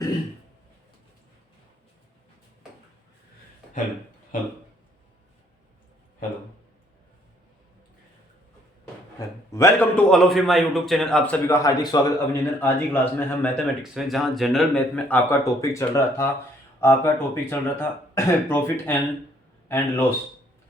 Hello hello hello welcome to all of you my YouTube channel. आप सभी का हार्दिक स्वागत, अभिनंदन। आज की क्लास में हम मैथमेटिक्स में, जहां जनरल मैथ में आपका टॉपिक चल रहा था प्रॉफिट एंड लॉस।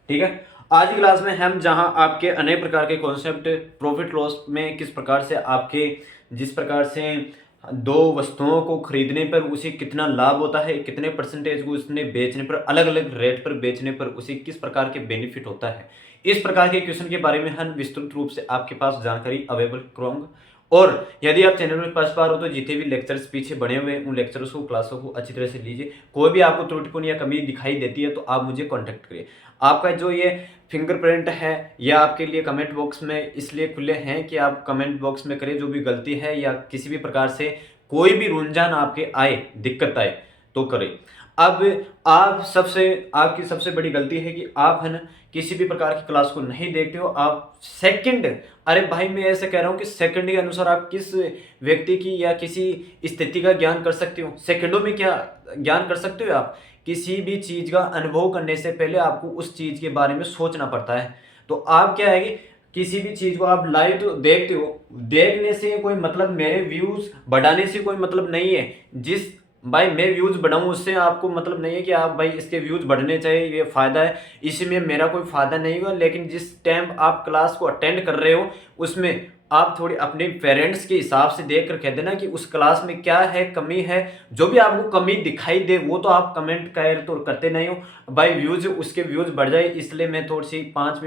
ठीक है, आज की क्लास में हम जहां आपके अनेक प्रकार के कॉन्सेप्ट प्रॉफिट लॉस में किस प्रकार से आपके, जिस प्रकार से दो वस्तुओं को खरीदने पर उसे कितना लाभ होता है, कितने परसेंटेज को उसने बेचने पर, अलग अलग रेट पर बेचने पर उसे किस प्रकार के बेनिफिट होता है, इस प्रकार के क्वेश्चन के बारे में हम विस्तृत रूप से आपके पास जानकारी अवेलेबल कराऊंगा। और यदि आप चैनल में फर्स्ट बार हो तो जितने भी लेक्चर्स पीछे बने हुए हैं उन लेक्चर्स को, क्लासों को अच्छी तरह से लीजिए। कोई भी आपको त्रुटिपूर्ण या कमी दिखाई देती है तो आप मुझे कॉन्टैक्ट करिए। आपका जो ये फिंगरप्रिंट है या आपके लिए कमेंट बॉक्स में इसलिए खुले हैं कि आप कमेंट बॉक्स में करें, जो भी गलती है या किसी भी प्रकार से कोई भी रुझान आपके आए, दिक्कत आए तो करें। अब आपकी सबसे बड़ी गलती है कि आप है ना किसी भी प्रकार की क्लास को नहीं देखते हो, आप सेकंड, अरे भाई मैं ऐसे कह रहा हूं कि सेकंड के अनुसार आप किस व्यक्ति की या किसी स्थिति का ज्ञान कर सकते हो। सेकंडों में क्या ज्ञान कर सकते हो आप? किसी भी चीज का अनुभव करने से पहले आपको उस चीज के बारे में सोचना पड़ता है। तो आप क्या है कि किसी भी चीज को आप लाइव तो देखते हो, देखने से कोई मतलब, मेरे व्यूज बढ़ाने से कोई मतलब नहीं है। जिस भाई मैं व्यूज बढ़ाऊं उससे आपको मतलब नहीं है कि आप भाई इसके व्यूज बढ़ने चाहिए, ये फायदा है, इसमें मेरा कोई फायदा नहीं होगा। लेकिन जिस टाइम आप क्लास को अटेंड कर रहे हो उसमें आप थोड़ी अपने पेरेंट्स के हिसाब से देख कर कह देना कि उस क्लास में क्या है, कमी है। जो भी आपको कमी दिखाई दे वो तो आप कमेंट कर तो करते नहीं हो भाई, व्यूज उसके व्यूज बढ़ जाए इसलिए मैं थोड़ी सी 5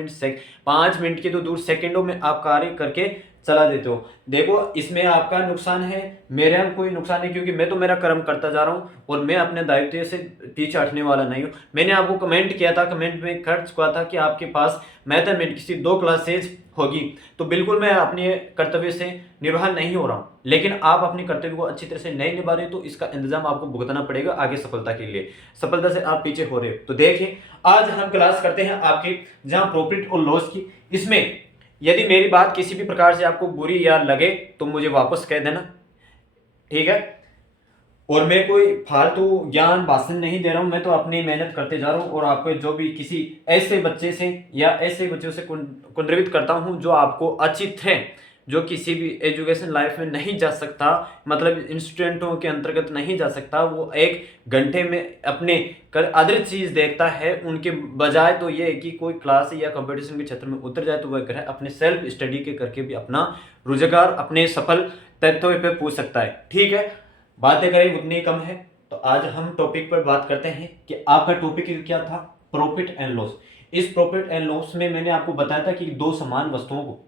मिनट की तो दूर सेकंडों में आप कार्य करके चला देते हो। देखो इसमें आपका नुकसान है, मेरा कोई नुकसान नहीं, क्योंकि मैं तो मेरा कर्म करता जा रहा हूँ और मैं अपने दायित्व से पीछे हटने वाला नहीं हूँ। मैंने आपको कमेंट किया था, कमेंट में कर चुका था कि आपके पास मैथमेटिक्स की 2 क्लासेज होगी, तो बिल्कुल मैं अपने कर्तव्य से निर्वाह नहीं हो रहा हूँ। लेकिन आप अपने कर्तव्य को अच्छी तरह से नहीं निभा रहे तो इसका इंतजाम आपको भुगतना पड़ेगा आगे सफलता के लिए। सफलता से आप पीछे हो रहे हो तो देखिए, आज हम क्लास करते हैं आपके जहां प्रॉफिट और लॉस की। इसमें यदि मेरी बात किसी भी प्रकार से आपको बुरी या लगे तो मुझे वापस कह देना, ठीक है। और मैं कोई फालतू ज्ञान भाषण नहीं दे रहा हूं, मैं तो अपनी मेहनत करते जा रहा हूं और आपको जो भी किसी ऐसे बच्चे से या ऐसे बच्चों से कुंद्रित करता हूं जो आपको अच्छी तरह, जो किसी भी एजुकेशन लाइफ में नहीं जा सकता, मतलब इंस्टीट्यूटों के अंतर्गत नहीं जा सकता, वो 1 घंटे में अपने कर अदर चीज देखता है, उनके बजाय तो ये है कि कोई क्लास या कंपटीशन के क्षेत्र में उतर जाए तो वह करे अपने सेल्फ स्टडी के करके भी अपना रोजगार अपने सफल तथ्यों पे पूछ सकता है। ठीक है, बातें करें उतनी कम है। तो आज हम टॉपिक पर बात करते हैं कि आपका टॉपिक क्या था, प्रॉफिट एंड लॉस। इस प्रॉफिट एंड लॉस में मैंने आपको बताया था कि दो समान वस्तुओं को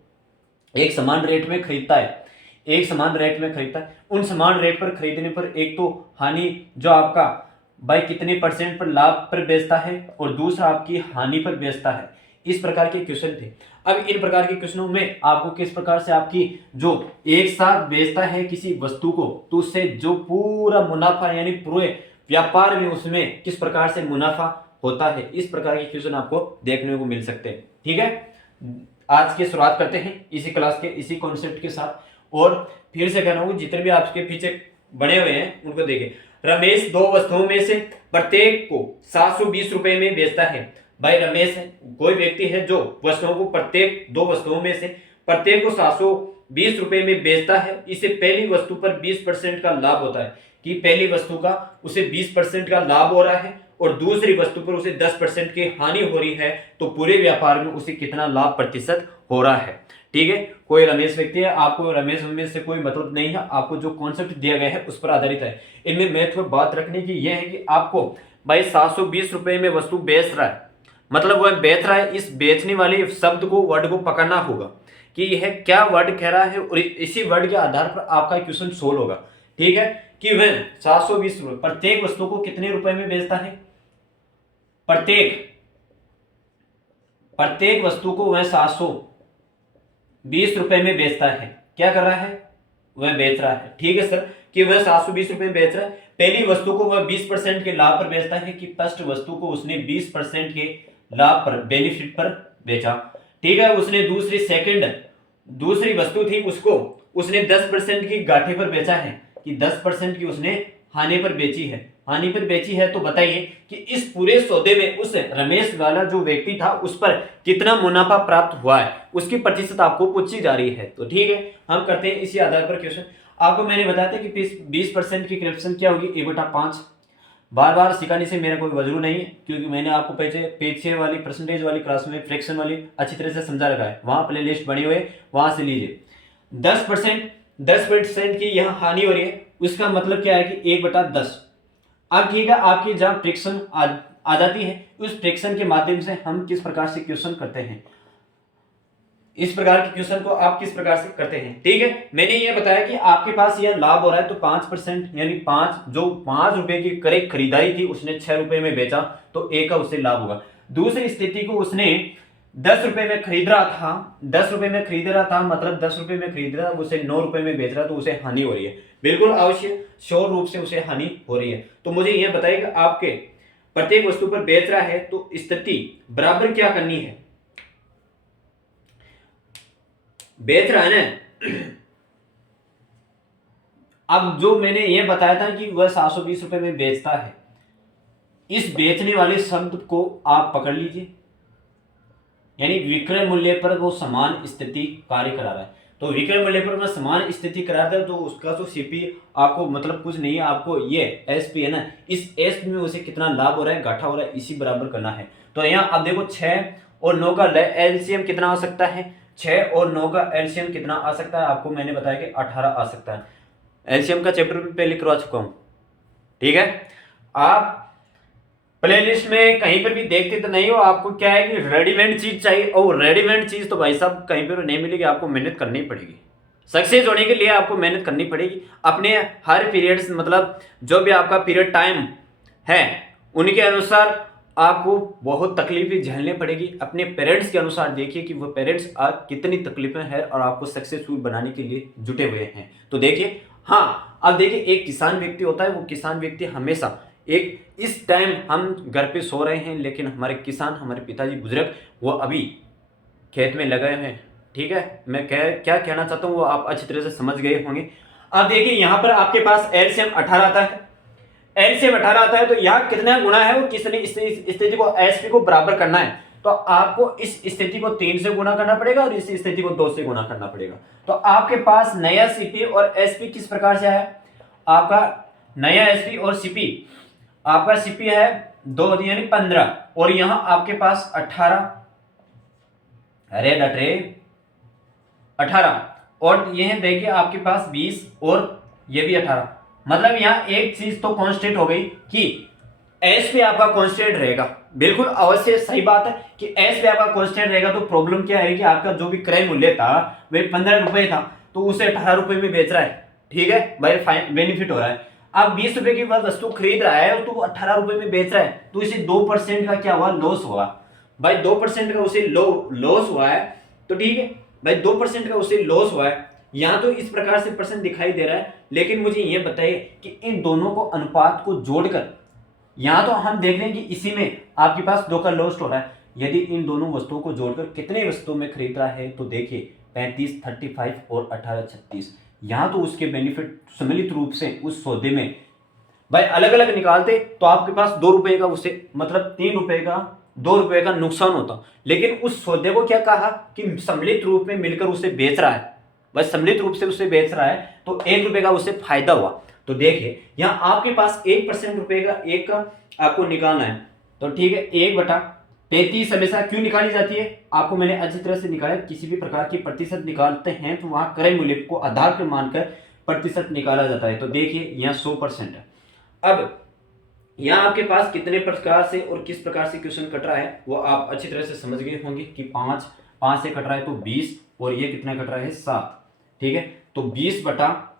एक समान रेट में खरीदता है, उन समान रेट पर खरीदने पर एक तो हानि जो आपका भाई कितने परसेंट पर लाभ पर बेचता है और दूसरा आपकी हानि पर बेचता है। इस प्रकार के क्वेश्चन थे। अब इन प्रकार के क्वेश्चनों में आपको किस प्रकार से आपकी जो एक साथ बेचता है किसी वस्तु को, तो उससे जो पूरा मुनाफा यानी पूरे व्यापार में उसमें किस प्रकार से मुनाफा होता है, इस प्रकार के क्वेश्चन आपको देखने को मिल सकते हैं। ठीक है, आज की शुरुआत करते हैं इसी क्लास के इसी कॉन्सेप्ट के साथ। और फिर से कहना होगा जितने भी आपके पीछे बने हुए हैं उनको देखिए। रमेश दो वस्तुओं में से प्रत्येक को 720 रुपए में बेचता है। भाई रमेश कोई व्यक्ति है जो वस्तुओं को प्रत्येक दो वस्तुओं में से प्रत्येक को 720 रुपए में बेचता है। इसे पहली वस्तु पर 20% का लाभ होता है, कि पहली वस्तु का उसे 20% का लाभ हो रहा है और दूसरी वस्तु पर उसे 10% की हानि हो रही है, तो पूरे व्यापार में उसे कितना लाभ प्रतिशत हो रहा है। ठीक है, कोई रमेश व्यक्ति है, आपको रमेश में से कोई मतलब नहीं है, आपको जो कॉन्सेप्ट दिया गया है उस पर आधारित है। इनमें महत्व बात रखने की यह है कि आपको भाई 720 रुपए में वस्तु बेच रहा है, मतलब वह बेच रहा है, इस बेचने वाले शब्द को, वर्ड को पकड़ना होगा कि यह क्या वर्ड कह रहा है और इसी वर्ड के आधार पर आपका क्वेश्चन सोल्व होगा। ठीक है, कि वह 720 रुपए प्रत्येक वस्तु को कितने रुपए में बेचता है, प्रत्येक वस्तु को वह 720 रुपए में बेचता है। क्या कर रहा है, वह बेच रहा है। ठीक है सर, कि वह 720 रुपए में बेच रहा है। पहली वस्तु को वह 20% के लाभ पर बेचता है, कि फर्स्ट वस्तु को उसने 20% के लाभ पर, बेनिफिट पर बेचा। ठीक है, उसने दूसरी वस्तु थी उसको उसने 10% की घाटे पर बेचा है, कि 10% की उसने हानि पर बेची है, हानि पर बेची है, तो बताइए कि इस पूरे सौदे में उस रमेश वाला जो व्यक्ति था उस पर कितना मुनाफा प्राप्त हुआ है, उसकी प्रतिशत आपको पूछी जा रही है। तो ठीक है, हम करते हैं इसी आधार पर क्वेश्चन। आपको मैंने बताया था कि 20% की करप्शन क्या होगी, 1/5। बार बार सिखाने से मेरा कोई वजू नहीं है, क्योंकि मैंने आपको पीछे वाली परसेंटेज वाली क्लास में फ्रैक्शन वाली अच्छी तरह से समझा रखा है, वहां प्ले लिस्ट बनी हुई है, वहां से लीजिए। 10% की यहाँ हानि हो रही है, उसका मतलब क्या है कि 1/10। अब ठीक है, आपकी जहां फ्रैक्शन आ जाती है, उस फ्रैक्शन के माध्यम से हम किस प्रकार से क्वेश्चन करते हैं, इस प्रकार के क्वेश्चन को आप किस प्रकार से करते हैं। ठीक है, मैंने ये बताया कि आपके पास यह लाभ हो रहा है, तो 5% यानी 5 रुपए की करेक्ट खरीदारी थी, उसने 6 रुपए में बेचा, तो एक का उससे लाभ होगा। दूसरी स्थिति को उसने 10 रुपए में खरीद रहा था, 10 रुपए में खरीद रहा था, मतलब 10 रुपए में खरीद रहा था, उसे 9 रुपए में बेच रहा, तो उसे हानि हो रही है, बिल्कुल अवश्य श्योर रूप से उसे हानि हो रही है। तो मुझे यह बताइए कि आपके प्रत्येक वस्तु पर बेच रहा है, तो स्थिति बराबर क्या करनी है, बेच रहा है ना। अब जो मैंने ये बताया था कि वह 720 रुपए में बेचता है, इस बेचने वाले शब्द को आप पकड़ लीजिए, यानी विक्रय मूल्य पर वो समान स्थिति कार्य करा रहा है। तो विक्रय मूल्य पर मैं समान स्थिति करा रहा है, तो उसका जो सीपी आपको मतलब कुछ नहीं है, आपको ये एसपी है ना, इस एसपी में उसे कितना लाभ हो रहा है, घाटा हो रहा है, इसी बराबर करना है। तो यहाँ अब देखो 6 और 9 का एलसीएम कितना आ सकता है, 6 और 9 का एलसीएम कितना आ सकता है, आपको मैंने बताया कि 18 आ सकता है। एलसीएम का चैप्टर में पहले करवा चुका हूं, ठीक है। आप प्लेलिस्ट में कहीं पर भी देखते तो नहीं हो, आपको क्या है कि रेडीमेड चीज चाहिए, और रेडीमेड चीज तो भाई साहब कहीं पर नहीं मिलेगी, आपको मेहनत करनी पड़ेगी। सक्सेस होने के लिए आपको मेहनत करनी पड़ेगी, अपने हर पीरियड्स मतलब जो भी आपका पीरियड टाइम है उनके अनुसार आपको बहुत तकलीफें झेलनी पड़ेगी। अपने पेरेंट्स के अनुसार देखिए कि वो पेरेंट्स आज कितनी तकलीफें हैं और आपको सक्सेसफुल बनाने के लिए जुटे हुए हैं। तो देखिए, हाँ अब देखिए, एक किसान व्यक्ति होता है, वो किसान व्यक्ति हमेशा एक इस टाइम हम घर पे सो रहे हैं, लेकिन हमारे किसान, हमारे पिताजी बुजुर्ग, वो अभी खेत में लगे हैं। ठीक है, मैं क्या कहना चाहता हूँ वो आप अच्छी तरह से समझ गए होंगे। अब देखिए, यहाँ पर आपके पास एलसीएम 18 आता है, एलसीएम 18 आता है, तो यहाँ कितना गुना है, वो किसने स्थिति को एसपी को बराबर करना है, तो आपको इस स्थिति को 3 से गुना करना पड़ेगा और इस स्थिति को 2 से गुना करना पड़ेगा। तो आपके पास नया सीपी और एसपी किस प्रकार से है, आपका नया एसपी और सीपी, आपका सीपी है 2 यानी 15, और यहां आपके पास 18, अरे डटरे 18, और यह देखिए आपके पास 20 और ये भी 18। मतलब यहां एक चीज तो कांस्टेंट हो गई कि एस पे आपका कांस्टेंट रहेगा, बिल्कुल अवश्य सही बात है कि एस पे आपका कांस्टेंट रहेगा। तो प्रॉब्लम क्या है कि आपका जो भी क्रय मूल्य था वह 15 रुपए था, तो उसे 18 रुपए में बेच रहा है। ठीक है भाई, बेनिफिट हो रहा है। अब 20 रुपए की वस्तु खरीद रहा है तो 18 रुपए में बेच रहा है, तो इसे 2% का क्या हुआ, लॉस हुआ भाई। 2% का उसे लॉस हुआ है, तो ठीक है भाई, 2% का उसे लॉस हुआ है। यहां तो इस प्रकार से परसेंट दिखाई दे रहा है, लेकिन मुझे यह बताइए कि इन दोनों को अनुपात को जोड़कर, यहां तो हम देख रहे हैं कि इसी में आपके पास 2 का लॉस हो रहा है। यदि इन दोनों वस्तुओं को जोड़कर कितने वस्तुओं में खरीद रहा है, तो देखिए 35, 35 और 18, 36। यहां तो उसके बेनिफिट सम्मिलित रूप से उस सौदे में भाई अलग अलग निकालते तो आपके पास 2 रुपए का, उसे मतलब 3 रुपए का, 2 रुपए का नुकसान होता। लेकिन उस सौदे को क्या कहा कि सम्मिलित रूप में मिलकर उसे बेच रहा है, भाई सम्मिलित रूप से उसे बेच रहा है, तो 1 रुपए का उसे फायदा हुआ। तो देखिए यहां आपके पास 1% रुपए का एक का आपको निकालना है, तो ठीक है 1/33 हमेशा क्यों निकाली जाती है, आपको मैंने अच्छी तरह से निकाला। किसी भी प्रकार की प्रतिशत निकालते हैं तो वहां क्रय मूल्य को आधार पर मानकर प्रतिशत निकाला जाता है। तो देखिए यहाँ 100% है। अब यहाँ आपके पास कितने प्रकार से और किस प्रकार से क्वेश्चन कट रहा है वो आप अच्छी तरह से समझ गए होंगे कि 5 से कट रहा है तो 20, और ये कितना कट रहा है 7। ठीक है, तो 20/7।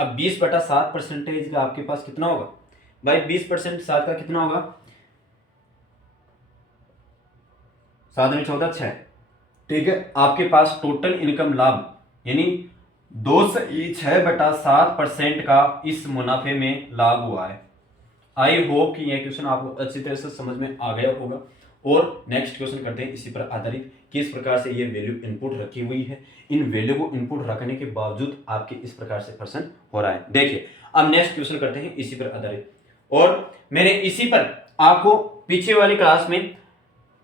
अब 20/7 परसेंटेज का आपके पास कितना होगा भाई, 20% 7 का कितना होगा, 7 में 14, 6। ठीक है, आपके पास टोटल इनकम लाभ यानी 6/7% का इस मुनाफे में लाभ हुआ है। आई होप कि यह क्वेश्चन आपको अच्छी तरह से समझ में आ गया होगा। और नेक्स्ट क्वेश्चन करते हैं इसी पर आधारित, किस प्रकार से ये वैल्यू इनपुट रखी हुई है, इन वैल्यू को इनपुट रखने के बावजूद आपके इस प्रकार से प्रश्न हो रहा है। देखिए अब नेक्स्ट क्वेश्चन करते हैं इसी पर आधारित। और मैंने इसी पर आपको पीछे वाली क्लास में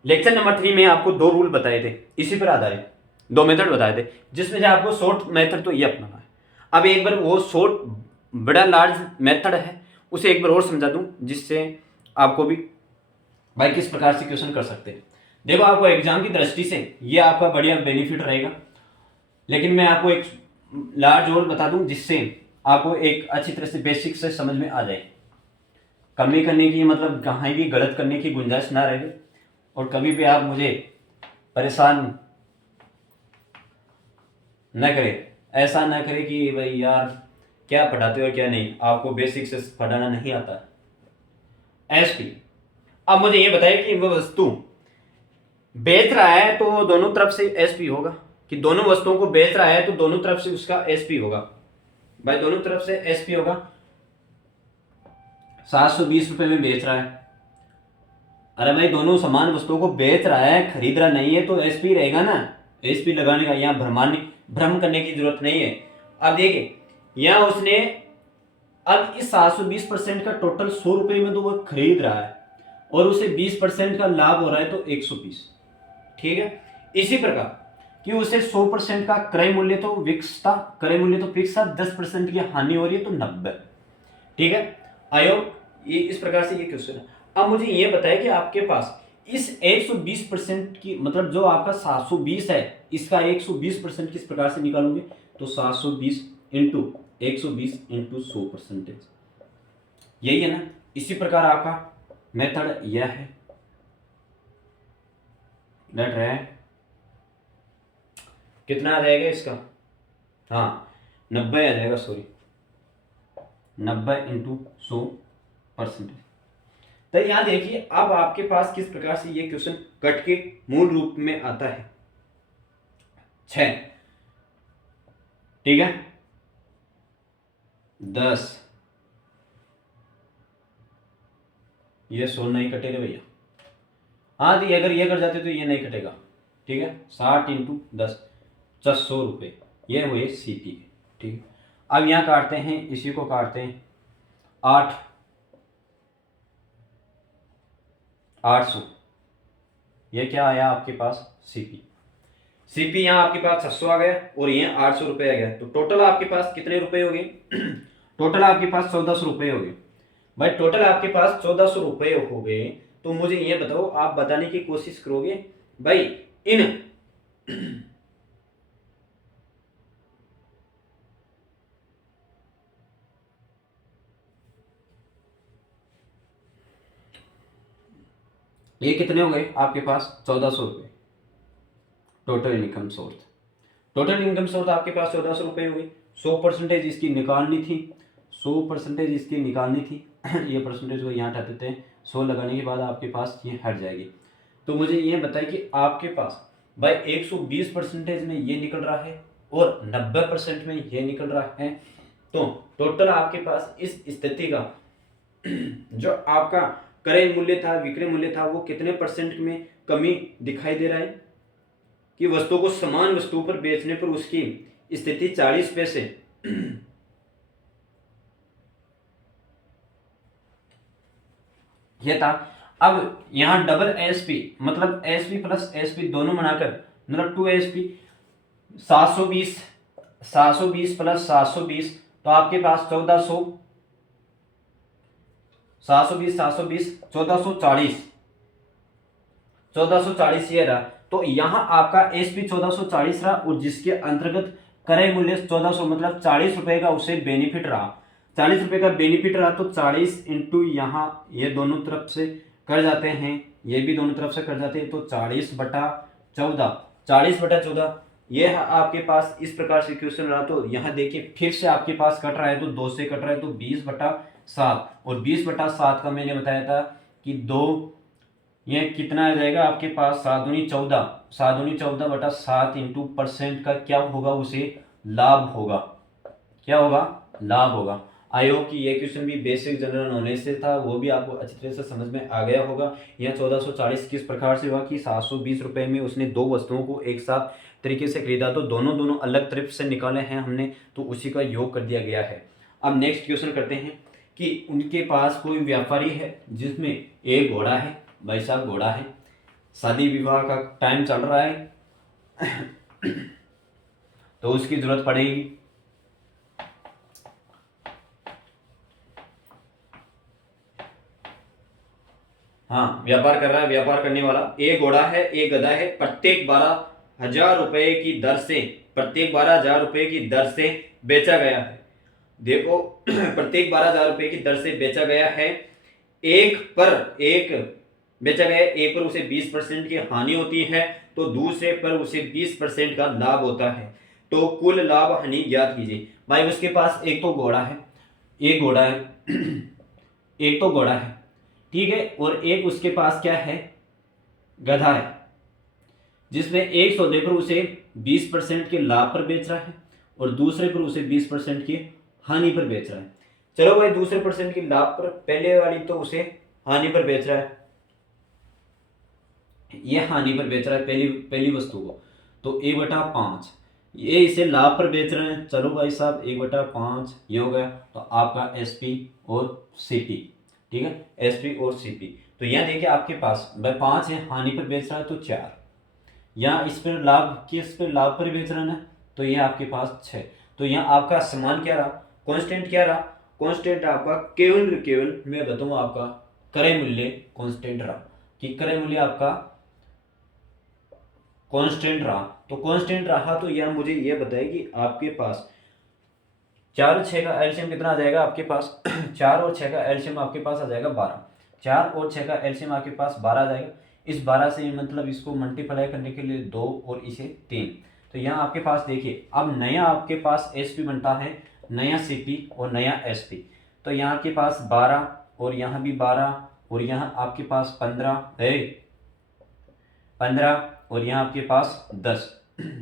लेक्चर नंबर 3 में आपको 2 रूल बताए थे, इसी पर आधारित 2 मेथड बताए थे, जिसमें से आपको शॉर्ट मेथड तो ये अपनाना है। अब एक बार वो शॉर्ट बड़ा लार्ज मेथड है उसे एक बार और समझा दूं, जिससे आपको भी भाई किस प्रकार से क्वेश्चन कर सकते हैं। देखो आपको एग्जाम की दृष्टि से ये आपका बढ़िया बेनिफिट रहेगा, लेकिन मैं आपको एक लार्ज और बता दूं जिससे आपको एक अच्छी तरह से बेसिक से समझ में आ जाए, कमी करने की मतलब कहीं भी गलत करने की गुंजाइश ना रहे, और कभी भी आप मुझे परेशान न करें, ऐसा ना करें कि भाई यार क्या पढ़ाते हो और क्या नहीं, आपको बेसिक से पढ़ाना नहीं आता। एसपी, अब मुझे ये बताइए कि वो वस्तु बेच रहा है तो दोनों तरफ से एसपी होगा, कि दोनों वस्तुओं को बेच रहा है तो दोनों तरफ से उसका एसपी होगा। भाई दोनों तरफ से एसपी होगा। 720 रुपए में बेच रहा है, अरे भाई दोनों समान वस्तुओं को बेच रहा है, खरीद रहा नहीं है, तो एसपी रहेगा ना। एसपी लगाने का यहाँ भ्रम करने की जरूरत नहीं है। अब देखिए यहाँ उसने अब इस 720% का टोटल 100 रुपए में तो वो खरीद रहा है और उसे 20% का लाभ हो रहा है तो 120। ठीक है, इसी प्रकार कि उसे 100% का क्रय मूल्य तो फिक्स था, 10% की हानि हो रही है तो 90। ठीक है, आयोग ये इस प्रकार से ये क्वेश्चन है। अब मुझे ये बताया कि आपके पास इस 120% की मतलब जो आपका 720 है, इसका 120% किस प्रकार से निकालोगे, तो 720 इंटू 120 इंटू 100%, यही है ना। इसी प्रकार आपका मेथड यह है, लेट रहे कितना आ जाएगा इसका, हाँ 90 आ जाएगा, सॉरी 90 इंटू 100%। तो यहां देखिए अब आपके पास किस प्रकार से ये क्वेश्चन कट के मूल रूप में आता है 6। ठीक है, 10, ये 100 नहीं कटेगा भैया, हाँ जी अगर ये कट जाते तो ये नहीं कटेगा। ठीक है, 60 इंटू 10 600 रुपये, ये हुए सीपी। ठीक है, अब यहाँ काटते हैं, इसी को काटते हैं 800, ये क्या आया आपके पास सीपी यहाँ आपके पास 600 आ गया और ये 800 रुपये आ गया, तो टोटल आपके पास कितने रुपए हो गए टोटल आपके पास 1400 रुपये हो गए। भाई टोटल आपके पास 1400 रुपये हो गए, तो मुझे ये बताओ, आप बताने की कोशिश करोगे भाई इन ये कितने हो गए आपके पास 1400 रुपये टोटल इनकम सोर्स आपके पास 1400 रुपये हो गई। 100% इसकी निकालनी थी, 100% इसकी निकालनी थी ये परसेंटेज को यहाँ हटा देते हैं, 100 लगाने के बाद आपके पास ये हट जाएगी। तो मुझे ये बताइए कि आपके पास भाई 120% में ये निकल रहा है और 90% में ये निकल रहा है, तो टोटल आपके पास इस स्थिति का जो आपका क्रय मूल्य था, विक्रय मूल्य था, वो कितने परसेंट में कमी दिखाई दे रहा है, कि वस्तु को समान वस्तु पर बेचने पर उसकी स्थिति 40 पैसे ये था। अब यहां डबल एसपी मतलब एसपी प्लस एसपी दोनों बनाकर मतलब 2 एसपी 720 प्लस 720, तो आपके पास 1400 720 1440 ये रहा। तो यहां आपका एसपी 1440 रहा और जिसके अंतर्गत क्रय मूल्य 1400 मतलब 40 रुपए का उसे बेनिफिट रहा, 40 रुपए का बेनिफिट रहा, तो 40 इंटू यहाँ ये दोनों तरफ से कर जाते हैं, ये भी दोनों तरफ से कर जाते हैं, तो 40/14 ये आपके पास इस प्रकार से क्वेश्चन रहा। तो यहाँ देखिए फिर से आपके पास कट रहा है तो 2 से कट रहा है, तो 20/7 और 20/7 का मैंने बताया था कि 2 ये कितना आ जाएगा आपके पास 7×14 इंटू परसेंट का क्या होगा, उसे लाभ होगा, क्या होगा, लाभ होगा। आई होप कि ये क्वेश्चन भी बेसिक जनरल नॉलेज से था, वो भी आपको अच्छी तरह से समझ में आ गया होगा। यह 1440 किस प्रकार से हुआ कि 720 रुपये में उसने दो वस्तुओं को एक साथ तरीके से खरीदा, तो दोनों दोनों अलग तरफ से निकाले हैं हमने, तो उसी का योग कर दिया गया है। अब नेक्स्ट क्वेश्चन करते हैं कि उनके पास कोई व्यापारी है जिसमें एक घोड़ा है, भाई साहब घोड़ा है, शादी विवाह का टाइम चल रहा है तो उसकी जरूरत पड़ेगी। हाँ, व्यापार कर रहा है, व्यापार करने वाला, एक घोड़ा है एक गधा है, प्रत्येक 12,000 रुपए की दर से, प्रत्येक 12,000 रुपए की दर से बेचा गया है। देखो प्रत्येक 12,000 रुपए की दर से बेचा गया है, एक बेचा गया है, एक पर उसे 20% की हानि होती है, तो दूसरे पर उसे 20% का लाभ होता है। तो कुल लाभ हानि ज्ञात कीजिए। भाई उसके पास एक तो घोड़ा है, एक घोड़ा है एक तो घोड़ा है, ठीक है, और एक उसके पास क्या है, गधा है, जिसमें एक सौदे पर उसे 20% के लाभ पर बेच रहा है और दूसरे पर उसे 20% की हानि पर बेच रहा है। चलो भाई, दूसरे परसेंट की लाभ पर, पहले वाली तो उसे हानि पर बेच रहा है, ये हानि पर बेच रहा है पहली पहली वस्तु को, तो 1/5, ये इसे लाभ पर बेच रहे हैं। चलो भाई साहब 1/5 ये हो गया, तो आपका एसपी और सीपी, ठीक है, एसपी और सीपी। तो यहाँ देखिए आपके पास भाई 5 है, हानि पर बेच रहा है तो 4, यहाँ इस पर लाभ, किस पर लाभ पर बेच रहा है ना, तो ये आपके पास 6। तो यहाँ आपका समान क्या रहा, कांस्टेंट क्या रहा, कांस्टेंट आपका केवल मैं बताऊँ आपका क्रय मूल्य कांस्टेंट रहा, कि क्रय मूल्य आपका कांस्टेंट रहा। तो कांस्टेंट रहा तो यह मुझे यह बताए कि आपके पास 4 और 6 का एलसीएम कितना आ जाएगा आपके पास 4 और 6 का एलसीएम आपके पास आ जाएगा 12, 4 और 6 का एलसीएम आपके पास 12 आ जाएगा। इस 12 से मतलब इसको मल्टीप्लाई करने के लिए 2 और इसे 3, तो यहाँ आपके पास देखिए अब नया आपके पास एसपी बनता है, नया सीपी और नया एसपी। तो यहाँ आपके पास 12 और यहाँ भी 12 और यहाँ आपके पास 15 है, 15 और यहाँ आपके पास 10।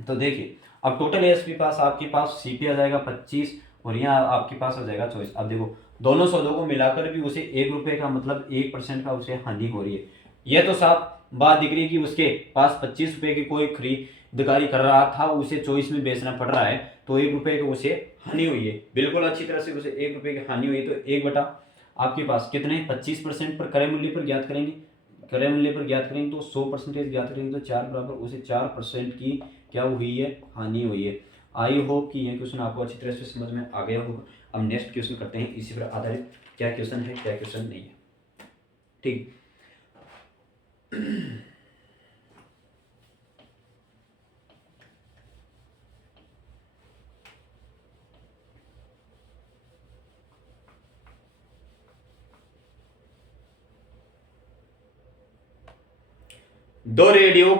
तो देखिए अब टोटल एसपी पास आपके पास सीपी आ जाएगा 25 और यहाँ आपके पास आ जाएगा 24। अब देखो दोनों सौदों को मिलाकर भी उसे 1 रुपये का मतलब 1% का उसे हानि हो रही है। यह तो साफ बात दिख रही है कि उसके पास 25 रुपये की कोई खरीददारी कर रहा था, उसे 24 में बेचना पड़ रहा है, तो 1 रुपये की उसे हानि हुई है, बिल्कुल अच्छी तरह से उसे 1 रुपये की हानि हुई है। तो 1 बटा आपके पास कितने 25% पर क्रय मूल्य पर ज्ञात करेंगे, क्रय मूल्य पर ज्ञात करेंगे तो 100% ज्ञात करेंगे, तो 4 बराबर उसे 4% की क्या हुई है, हानि हुई है। आई होप कि यह क्वेश्चन आपको अच्छी तरह से समझ में आ गया होगा। अब नेक्स्ट क्वेश्चन करते हैं, इसी पर आधारित क्या क्वेश्चन है क्या क्वेश्चन नहीं है, ठीक। 2 रेडियो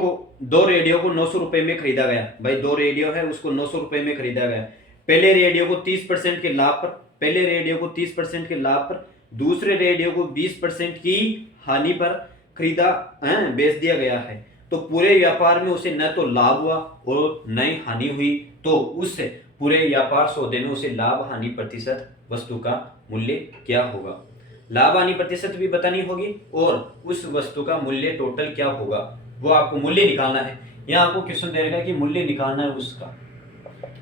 को 900 रुपए में खरीदा गया। भाई 2 रेडियो है, उसको 900 रुपए में खरीदा गया। पहले रेडियो को 30% के लाभ पर, पहले रेडियो को 30% के लाभ पर, दूसरे रेडियो को 20% की हानि पर खरीदा बेच दिया गया है। तो पूरे व्यापार में उसे न तो लाभ हुआ और न ही हानि हुई, तो उस पूरे व्यापार सौदे में उसे लाभ हानि प्रतिशत वस्तु का मूल्य क्या होगा, लाभ हानि प्रतिशत भी बतानी होगी और उस वस्तु का मूल्य टोटल क्या होगा वो आपको मूल्य निकालना है। यहाँ आपको क्वेश्चन दे रखा है कि मूल्य निकालना है उसका।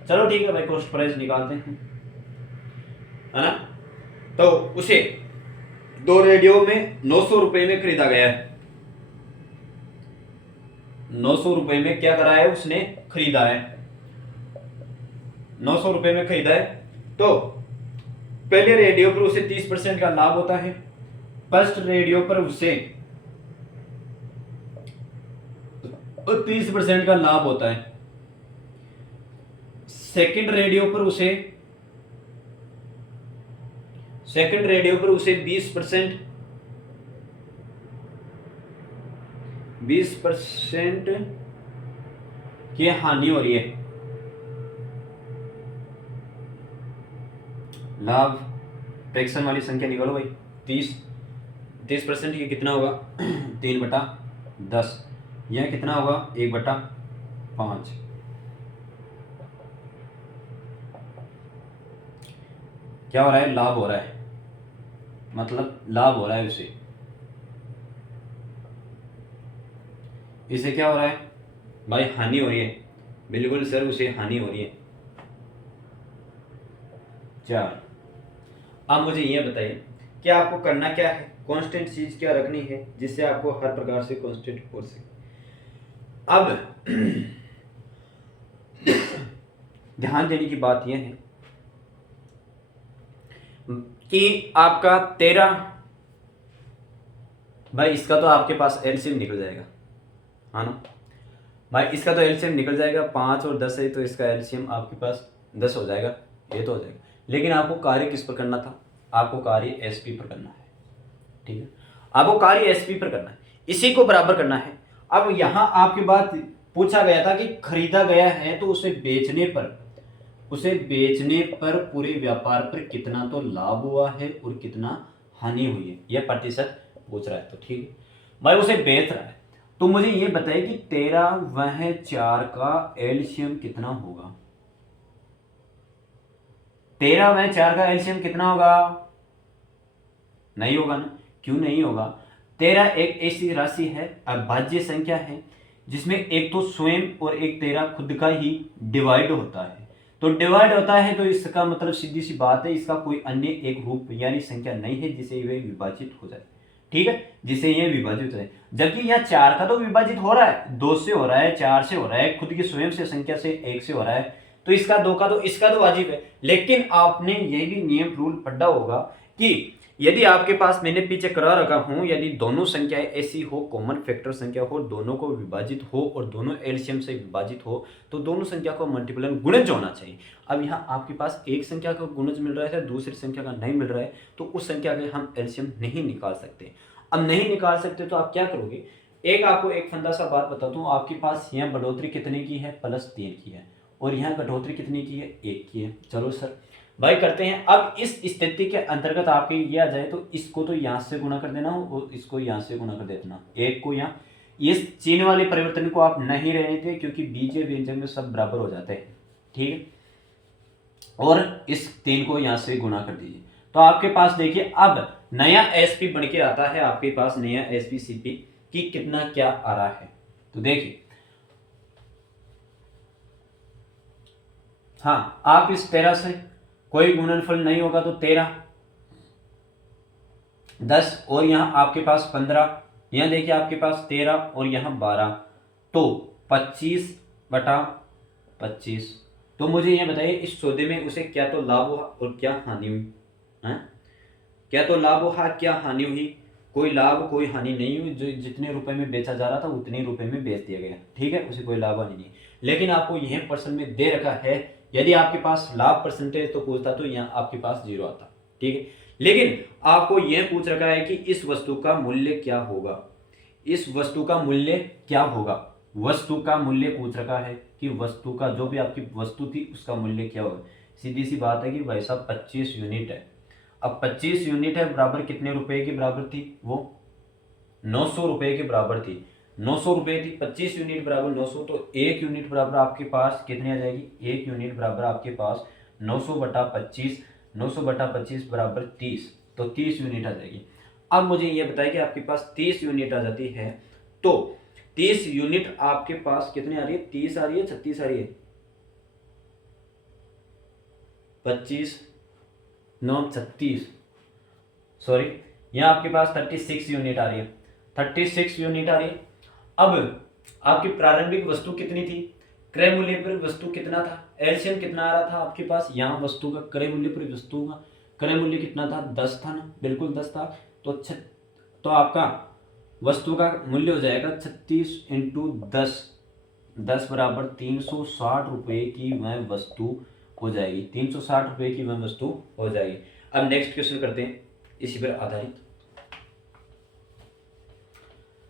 चलो ठीक है भाई, कॉस्ट प्राइस निकालते हैं, है ना। तो उसे 2 रेडियो में 900 रुपए में खरीदा गया है, 900 रुपए में क्या करा है उसने, खरीदा है, 900 रुपए में खरीदा है। तो पहले रेडियो पर उसे 30% का लाभ होता है, फर्स्ट रेडियो पर उसे 30% का लाभ होता है, सेकंड रेडियो पर उसे 20% की हानि हो रही है। लाभ फ्रैक्शन वाली संख्या निकालो भाई, 30% ये कितना होगा 3/10, यह कितना होगा 1/5। क्या हो रहा है, लाभ हो रहा है, मतलब लाभ हो रहा है उसे, इसे क्या हो रहा है भाई, हानि हो रही है, बिल्कुल सर उसे हानि हो रही है। 4। अब मुझे ये बताइए कि आपको करना क्या है, कांस्टेंट चीज क्या रखनी है जिससे आपको हर प्रकार से कांस्टेंट हो सके। अब ध्यान देने की बात यह है कि आपका 13, भाई इसका तो आपके पास एलसीएम निकल जाएगा, हाँ ना भाई, इसका तो एलसीएम निकल जाएगा, 5 और 10 है तो इसका एलसीएम आपके पास 10 हो जाएगा, ये तो हो जाएगा। लेकिन आपको कार्य किस पर करना था, आपको कार्य एसपी पर करना है, ठीक है, आपको कार्य एसपी पर करना है, इसी को बराबर करना है। अब यहाँ आपके बात पूछा गया था कि खरीदा गया है तो उसे बेचने पर पूरे व्यापार पर कितना तो लाभ हुआ है और कितना हानि हुई है, यह प्रतिशत पूछ रहा है। तो ठीक है भाई, उसे बेच रहा है, तो मुझे ये बताइए कि 13 वह 4 का एलसीएम कितना होगा, 13 वह 4 का एलसीएम कितना होगा, नहीं होगा ना, क्यों नहीं होगा, 13 एक ऐसी राशि है, अभाज्य संख्या है, जिसमें एक तो स्वयं और एक 13 खुद का ही डिवाइड होता है। तो डिवाइड होता है तो इसका मतलब सीधी सी बात है, इसका कोई अन्य एक रूप यानी संख्या नहीं है जिसे यह विभाजित हो जाए, ठीक है, जिसे यह विभाजित हो जाए। जबकि यह 4 का तो विभाजित हो रहा है, 2 से हो रहा है, 4 से हो रहा है, खुद की स्वयं से संख्या से 1 से हो रहा है, तो इसका 2 का तो इसका तो वाजिब है। लेकिन आपने यह भी नियम रूल पढ़ा होगा कि यदि आपके पास, मैंने पीछे करा रखा हूं, यदि दोनों संख्याएं ऐसी हो, कॉमन फैक्टर संख्या हो, दोनों को विभाजित हो और दोनों एलसीएम से विभाजित हो, तो दोनों संख्या को मल्टीप्लाई गुणज होना चाहिए। अब यहाँ आपके पास एक संख्या का गुणज मिल रहा है, दूसरी संख्या का नहीं मिल रहा है, तो उस संख्या के हम एलसीएम नहीं निकाल सकते। अब नहीं निकाल सकते तो आप क्या करोगे, एक आपको एक फंदा सा बात बताता हूँ, आपके पास यहाँ बढ़ोतरी कितने की है, +3 की है, और यहाँ घटोतरी कितनी की है, 1 की है। चलो सर भाई करते हैं। अब इस स्थिति के अंतर्गत आपके ये आ जाए तो इसको तो यहाँ से गुणा कर देना और इसको यहाँ से गुणा कर देना, एक को यहाँ, इस चिन्ह वाले परिवर्तन को आप नहीं रहने थे क्योंकि बीजीय व्यंजन में सब बराबर हो जाते हैं, ठीक है, और इस 3 को यहाँ से गुणा कर दीजिए। तो आपके पास देखिए अब नया एसपी बन के आता है, आपके पास नया एसपी सीपी की कितना क्या आ रहा है, तो देखिए हाँ, आप इस 13 से कोई गुणनफल नहीं होगा तो 13, 10 और यहाँ आपके पास 15, यहाँ देखिए आपके पास 13 और यहाँ 12, तो 25/25। तो मुझे ये बताइए इस सौदे में उसे क्या तो लाभ हुआ और क्या हानि हुई, है क्या तो लाभ हुआ क्या हानि हुई, कोई लाभ कोई हानि नहीं हुई, जो जितने रुपए में बेचा जा रहा था उतने रुपए में बेच दिया गया, ठीक है, उसे कोई लाभ हानि नहीं। लेकिन आपको यह परसेंट में दे रखा है, यदि आपके पास लाभ परसेंटेज तो पूछता तो यहाँ आपके पास 0 आता, ठीक है, लेकिन आपको यह पूछ रखा है कि इस वस्तु का मूल्य क्या होगा, इस वस्तु का मूल्य क्या होगा, वस्तु का मूल्य पूछ रखा है कि वस्तु का, जो भी आपकी वस्तु थी उसका मूल्य क्या होगा। सीधी सी बात है कि भाई साहब 25 यूनिट है, अब 25 यूनिट है बराबर कितने रुपए के बराबर थी, वो 900 रुपए के बराबर थी, 900 रुपए थी, 25 यूनिट बराबर 900, तो 1 यूनिट बराबर आपके पास कितनी आ जाएगी, 1 यूनिट बराबर आपके पास 900/25, 900/25 बराबर 30, तो 30 यूनिट आ जाएगी। अब मुझे ये बताइए कि आपके पास 30 यूनिट आ जाती है, तो 30 यूनिट आपके पास कितनी आ रही है, 30 आ रही है, 36 आ रही है, 25 9 36, सॉरी यहाँ आपके पास 36 यूनिट आ रही है, 36 यूनिट आ रही है। अब आपकी प्रारंभिक वस्तु कितनी थी, क्रय मूल्य पर वस्तु कितना था, एलसीएम कितना आ रहा था आपके पास, यहाँ वस्तु का क्रय मूल्य पर वस्तु का क्रय मूल्य कितना था, 10 था ना, बिल्कुल 10 था, तो आपका वस्तु का मूल्य हो जाएगा 36 × 10, 10 बराबर 360 रुपए की वह वस्तु हो जाएगी, 360 रुपए की वह वस्तु हो जाएगी। अब नेक्स्ट क्वेश्चन करते हैं इसी पर आधारित।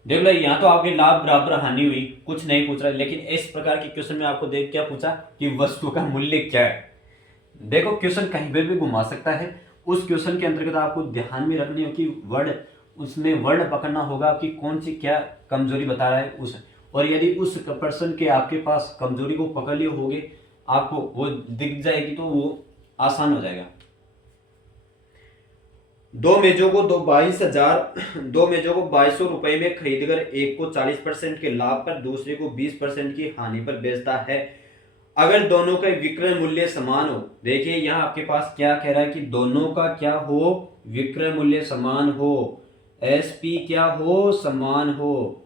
देख लो यहाँ तो आपके लाभ बराबर हानि हुई, कुछ नहीं पूछ रहा है, लेकिन इस प्रकार के क्वेश्चन में आपको देख क्या पूछा कि वस्तु का मूल्य क्या है। देखो क्वेश्चन कहीं पे भी घुमा सकता है, उस क्वेश्चन के अंतर्गत आपको ध्यान में रखनी हो कि वर्ड, उसमें वर्ड पकड़ना होगा कि कौन सी क्या कमजोरी बता रहा है उस, और यदि उस पर्सन के आपके पास कमजोरी को पकड़ लिए होगे, आपको वो दिख जाएगी तो वो आसान हो जाएगा। दो मेजों को 2200 रुपए में खरीद कर एक को 40% के लाभ पर दूसरे को 20% की हानि पर बेचता है। अगर दोनों का विक्रय मूल्य समान हो, देखिए यहाँ आपके पास क्या कह रहा है कि दोनों का क्या हो, विक्रय मूल्य समान हो, एसपी क्या हो, समान हो,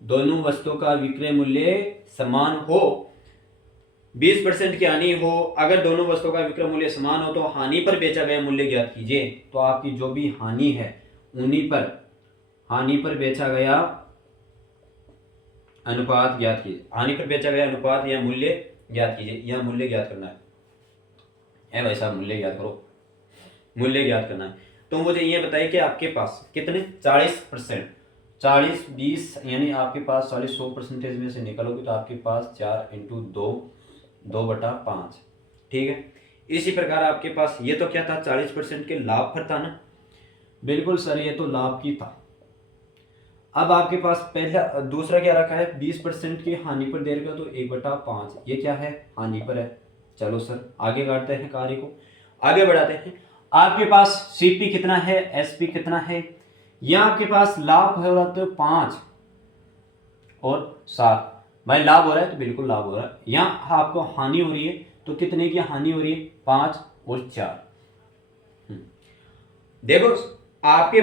दोनों वस्तुओं का विक्रय मूल्य समान हो, 20% की हानि हो। अगर दोनों वस्तुओं का विक्रय मूल्य समान हो तो हानि पर बेचा गया मूल्य ज्ञात कीजिए। तो आपकी जो भी हानि है उन्हीं पर, हानि पर बेचा गया अनुपात ज्ञात कीजिए, हानि पर बेचा गया अनुपात या मूल्य ज्ञात कीजिए। यह मूल्य ज्ञात करना है भाई साहब, मूल्य ज्ञात करो, मूल्य ज्ञात करना है। तो मुझे ये बताइए कि आपके पास कितने 40%, 40 20 यानी आपके पास 40 100% में से निकलोगे तो आपके पास 4 इंटू 2, 2/5, ठीक है। इसी प्रकार आपके पास ये तो क्या था, 40% के लाभ पर था ना, बिल्कुल सर, ये तो लाभ की था। अब आपके पास पहला दूसरा क्या रखा है, 20% की हानि पर दे रखा, तो 1/5 ये क्या है, हानि पर है। चलो सर आगे बढ़ते हैं, कार्य को आगे बढ़ाते हैं। आपके पास सीपी कितना है, एसपी कितना है, यहाँ आपके पास लाभ है 5 और 7, भाई लाभ हो रहा है तो बिल्कुल लाभ हो रहा है। यहाँ आपको हानि हो रही है तो कितने की हानि हो रही है, 5 और 4। देखो आपके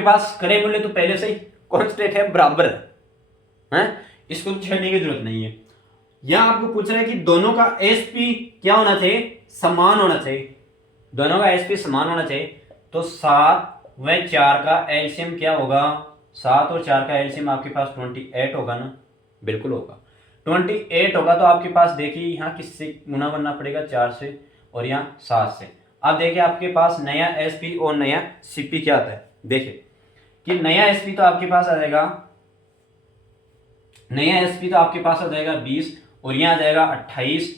पास क्रय मूल्य तो पहले से ही कांस्टेंट है, बराबर है, इसको छेड़ने की जरूरत नहीं है। यहां आपको पूछ रहा है कि दोनों का एसपी क्या होना चाहिए, समान होना चाहिए, दोनों का एसपी समान होना चाहिए। तो 7 व 4 का एलसीएम क्या होगा, 7 और 4 का एलसीएम आपके पास 28 होगा ना, बिल्कुल होगा, 28 होगा। तो आपके पास देखिए यहाँ किससे गुना करना पड़ेगा, 4 से और यहाँ 7 से। अब देखिए आपके पास नया एसपी और नया सीपी क्या आता है, देखिए कि नया एसपी तो आपके पास आ जाएगा, नया एसपी तो आपके पास आ जाएगा 20 और यहाँ आ जाएगा 28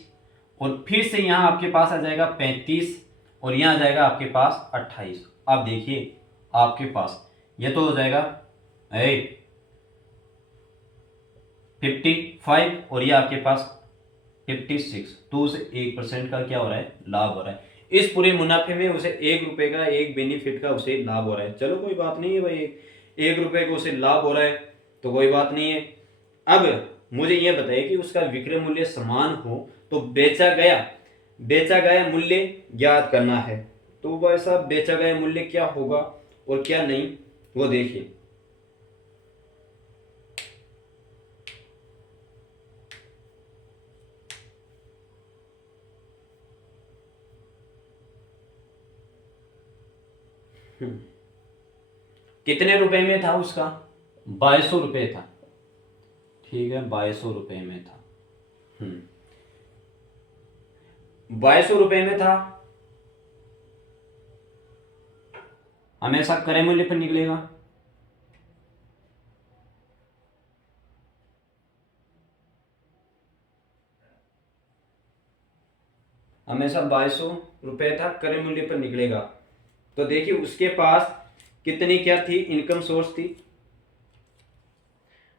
और फिर से यहाँ आपके पास आ जाएगा 35 और यहाँ आ जाएगा आपके पास 28। अब देखिए आपके पास ये तो हो जाएगा 55 और ये आपके पास 56। तो उसे 1% का क्या हो रहा है, लाभ हो रहा है। इस पूरे मुनाफे में उसे 1 रुपए का, एक बेनिफिट का उसे लाभ हो रहा है। चलो कोई बात नहीं है भाई, 1 रुपए को उसे लाभ हो रहा है तो कोई बात नहीं है। अब मुझे यह बताइए कि उसका विक्रय मूल्य समान हो तो बेचा गया मूल्य ज्ञात करना है। तो भाई साहब बेचा गया मूल्य क्या होगा और क्या नहीं, वो देखिए। कितने रुपए में था उसका, 2200 रुपये था, ठीक है, 2200 रुपये में था। 2200 रुपये में था, हमेशा क्रय मूल्य पर निकलेगा। हमेशा 2200 रुपये था, क्रय मूल्य पर निकलेगा। तो देखिए उसके पास कितनी क्या थी, इनकम सोर्स थी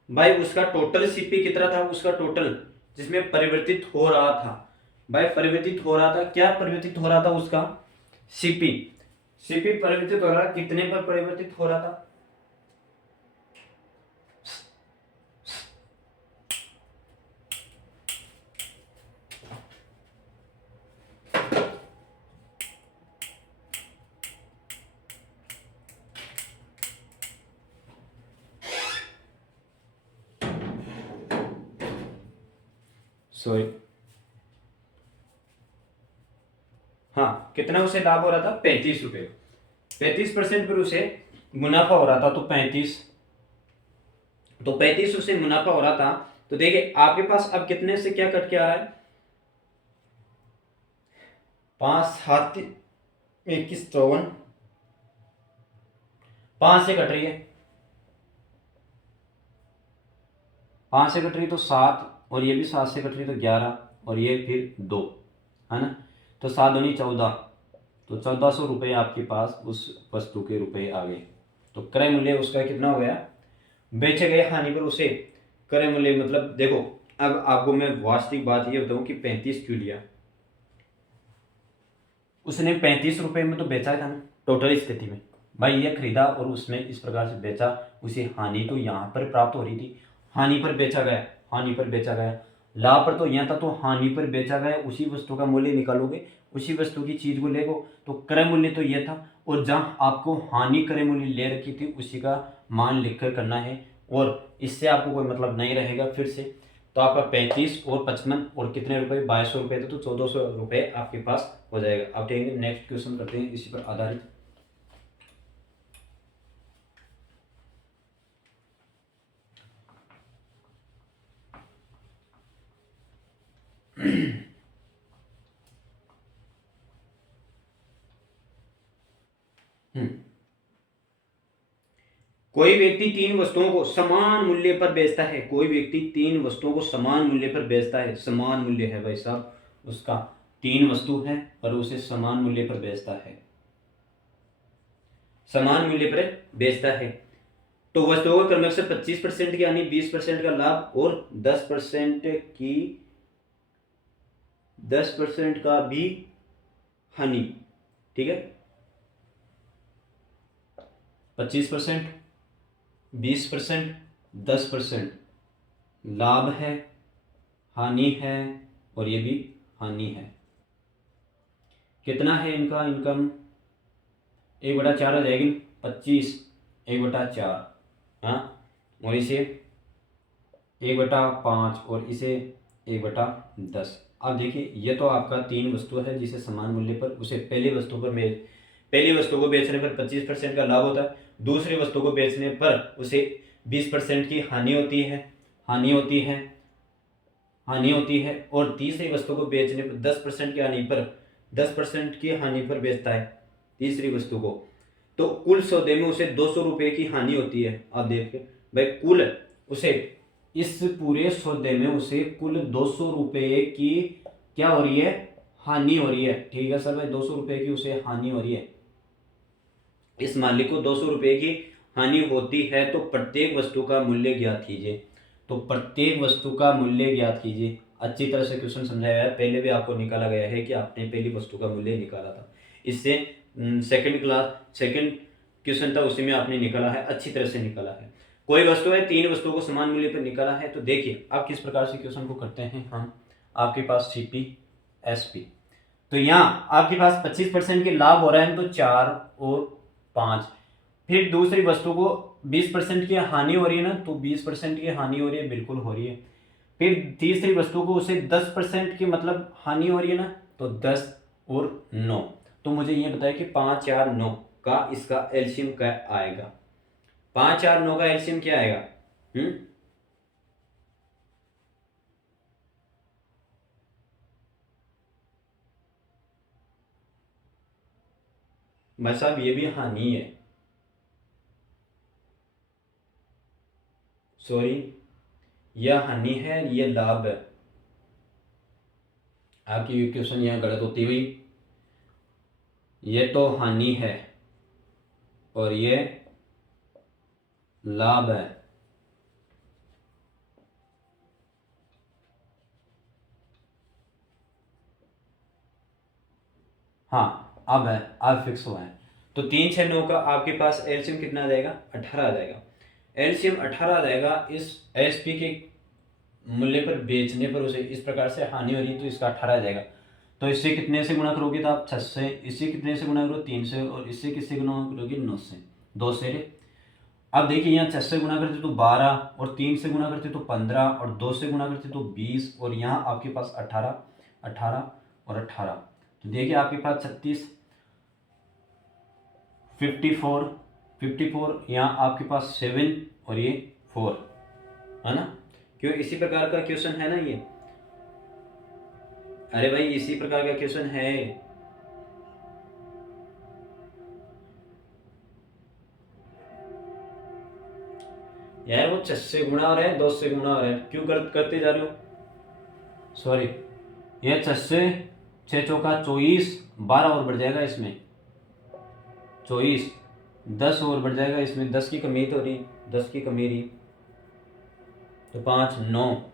भाई, उसका टोटल सीपी कितना था, उसका टोटल जिसमें परिवर्तित हो रहा था, भाई परिवर्तित हो रहा था, क्या परिवर्तित हो रहा था उसका, सीपी, सीपी परिवर्तित हो रहा, कितने पर परिवर्तित हो रहा था, सॉरी, हाँ कितना उसे लाभ हो रहा था, 35 रुपए, 35% पर उसे मुनाफा हो रहा था। तो 35 उसे मुनाफा हो रहा था। तो देखिए आपके पास अब कितने से क्या कट के आ रहा है, 5 7 21 54, 5 से कट रही है, 5 से कट रही तो 7 और ये भी 7 से कट रही तो 11 और ये फिर 2, है ना। तो 7 दूनी 14, तो 1400 रुपये आपके पास उस वस्तु के रुपए आ गए। तो क्रय मूल्य उसका कितना हो गया, बेचे गए हानि पर उसे क्रय मूल्य, मतलब देखो अब आपको मैं वास्तविक बात ये बताऊं कि 35 क्यों लिया। उसने 35 रुपये में तो बेचा था ना टोटल स्थिति में, भाई ये खरीदा और उसने इस प्रकार से बेचा, उसे हानि तो यहाँ पर प्राप्त हो रही थी, हानि पर बेचा गया, हानि पर बेचा गया। लाभ पर तो यहाँ था, तो हानि पर बेचा गया, उसी वस्तु का मूल्य निकालोगे, उसी वस्तु की चीज को लेगो, तो क्रय मूल्य तो यह था, और जहाँ आपको हानि क्रय मूल्य ले रखी थी उसी का मान लिखकर करना है, और इससे आपको कोई मतलब नहीं रहेगा फिर से। तो आपका 35 और 55 और कितने रुपए, 2200 रुपये थे, तो 1400 रुपये आपके पास हो जाएगा। अब देखेंगे नेक्स्ट क्वेश्चन करते हैं इसी पर आधारित। कोई व्यक्ति तीन वस्तुओं को समान मूल्य पर बेचता है, कोई व्यक्ति तीन वस्तुओं को समान मूल्य पर बेचता है, समान मूल्य है भाई साहब उसका, तीन वस्तु है और उसे समान मूल्य पर बेचता है, समान मूल्य पर बेचता है, तो वस्तुओं का क्रमश से 25% यानी 20% का लाभ और 10% का भी हानि, ठीक है। 25%, 20%, 10% लाभ है, हानि है, और ये भी हानि है। कितना है इनका इनकम, 1/4 आ जाएगी, 25 1/4, हाँ, और इसे 1/5 और इसे 1/10। अब देखिए ये तो आपका तीन वस्तु है जिसे समान मूल्य पर, उसे पहली वस्तु को बेचने पर 25% का लाभ होता है, दूसरी वस्तु को बेचने पर उसे 20% की हानि होती है, हानि होती है, हानि होती है, और तीसरी वस्तु को बेचने पर 10% की हानि पर, 10% की हानि पर बेचता है तीसरी वस्तु को, तो कुल सौदे में उसे 200 रुपये की हानि होती है। आप देखिए भाई कुल उसे, इस पूरे सौदे में उसे कुल 200 रुपये की क्या हो रही है, हानि हो रही है, ठीक है सर भाई, 200 रुपये की उसे हानि हो रही है, इस मालिक को 200 रुपये की हानि होती है, तो प्रत्येक वस्तु का मूल्य ज्ञात कीजिए, तो प्रत्येक वस्तु का मूल्य ज्ञात कीजिए। अच्छी तरह से क्वेश्चन समझाया है, पहले भी आपको निकाला गया है कि आपने पहली वस्तु का मूल्य निकाला था, इससे सेकंड क्वेश्चन था उसी में आपने निकाला है, अच्छी तरह से निकाला है। कोई वस्तु है, तीन वस्तुओं को समान मूल्य पर निकाला है, तो देखिए आप किस प्रकार से क्वेश्चन को करते हैं हम। आपके पास CP SP, तो यहाँ आपके पास 25% के लाभ हो रहा है, तो 4 और 5, फिर दूसरी वस्तु को 20% की हानि हो रही है ना, तो 20% की हानि हो रही है, बिल्कुल हो रही है, फिर तीसरी वस्तु को उसे 10% की मतलब हानि हो रही है ना, तो 10 और 9, तो मुझे ये बताया कि 5 4 9 का इसका एलसीएम क्या आएगा, 5 4 9 का एलसीएम क्या आएगा। भाई साहब ये भी हानि है, सॉरी यह हानि है, ये लाभ है, आपकी क्वेश्चन यहाँ गलत होती हुई, ये तो हानि है और ये लाभ है, हाँ अब है, अब फिक्स हुआ है, तो 3 6 9 का आपके पास एलसीएम कितना आ जाएगा, 18 आ जाएगा, एलसीएम 18 आ जाएगा। इस एसपी के मूल्य पर बेचने पर उसे इस प्रकार से हानि हो रही है, तो इसका 18 आ जाएगा, तो इससे कितने से गुणा करोगे तो आप 6 से, इससे कितने से गुणा करो 3 से, और इससे किससे गुणा करोगे 9 से, 2 से। अब देखिए यहाँ 6 से गुणा करते तो 12, और 3 से गुणा करते तो 15, और 2 से गुणा करते तो 20, और यहाँ आपके पास 18 18 और 18, तो देखिए आपके पास 36 54 54, यहाँ आपके पास 7 और ये 4 है ना, क्यों इसी प्रकार का क्वेश्चन है ना ये, अरे भाई इसी प्रकार का क्वेश्चन है। यार वो 6 से गुणा हो रहा है, 2 से गुणा हो रहा है, क्यों गलत करते जा रहे हो, सॉरी, ये 6 से 6 चौका 24, 12 और बढ़ जाएगा इसमें 24, 10 और बढ़ जाएगा इसमें, 10 की कमी तो रही, 10 की कमी रही, तो 5 9,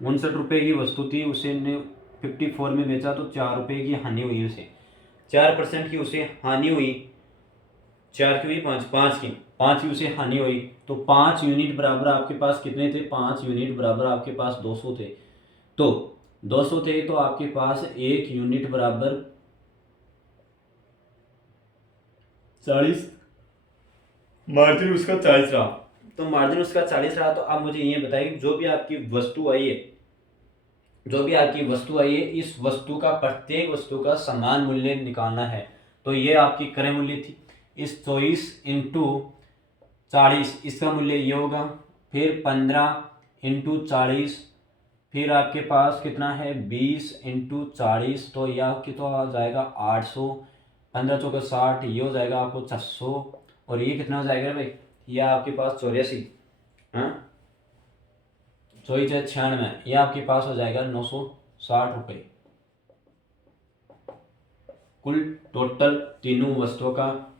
₹59 की वस्तु थी, उसे ने 54 में बेचा तो ₹4 की हानि हुई उसे, 4% की उसे हानि हुई, 4 की हुई, 5 की उसे हानि हुई। तो 5 यूनिट बराबर आपके पास कितने थे? 5 यूनिट बराबर आपके पास 200 थे। तो 200 थे तो आपके पास 1 यूनिट बराबर 40, मार्जिन उसका 40 रहा। तो मार्जिन उसका 40 रहा। तो आप मुझे ये बताइए, जो भी आपकी वस्तु आई है, इस वस्तु का, प्रत्येक वस्तु का समान मूल्य निकालना है। तो ये आपकी क्रय मूल्य थी। इस 24 इंटू 40 इसका मूल्य ये होगा। फिर 15 इंटू 40, फिर आपके पास कितना है 20 इंटू 40, तो यह आपकी तो आ जाएगा 800, 15 चौके 60, ये हो जाएगा आपको 600, और ये कितना हो जाएगा भाई? ये आपके पास 84, हाँ 94, ये आपके पास हो जाएगा 960 रुपये। कुल टोटल तीनों वस्तुओं का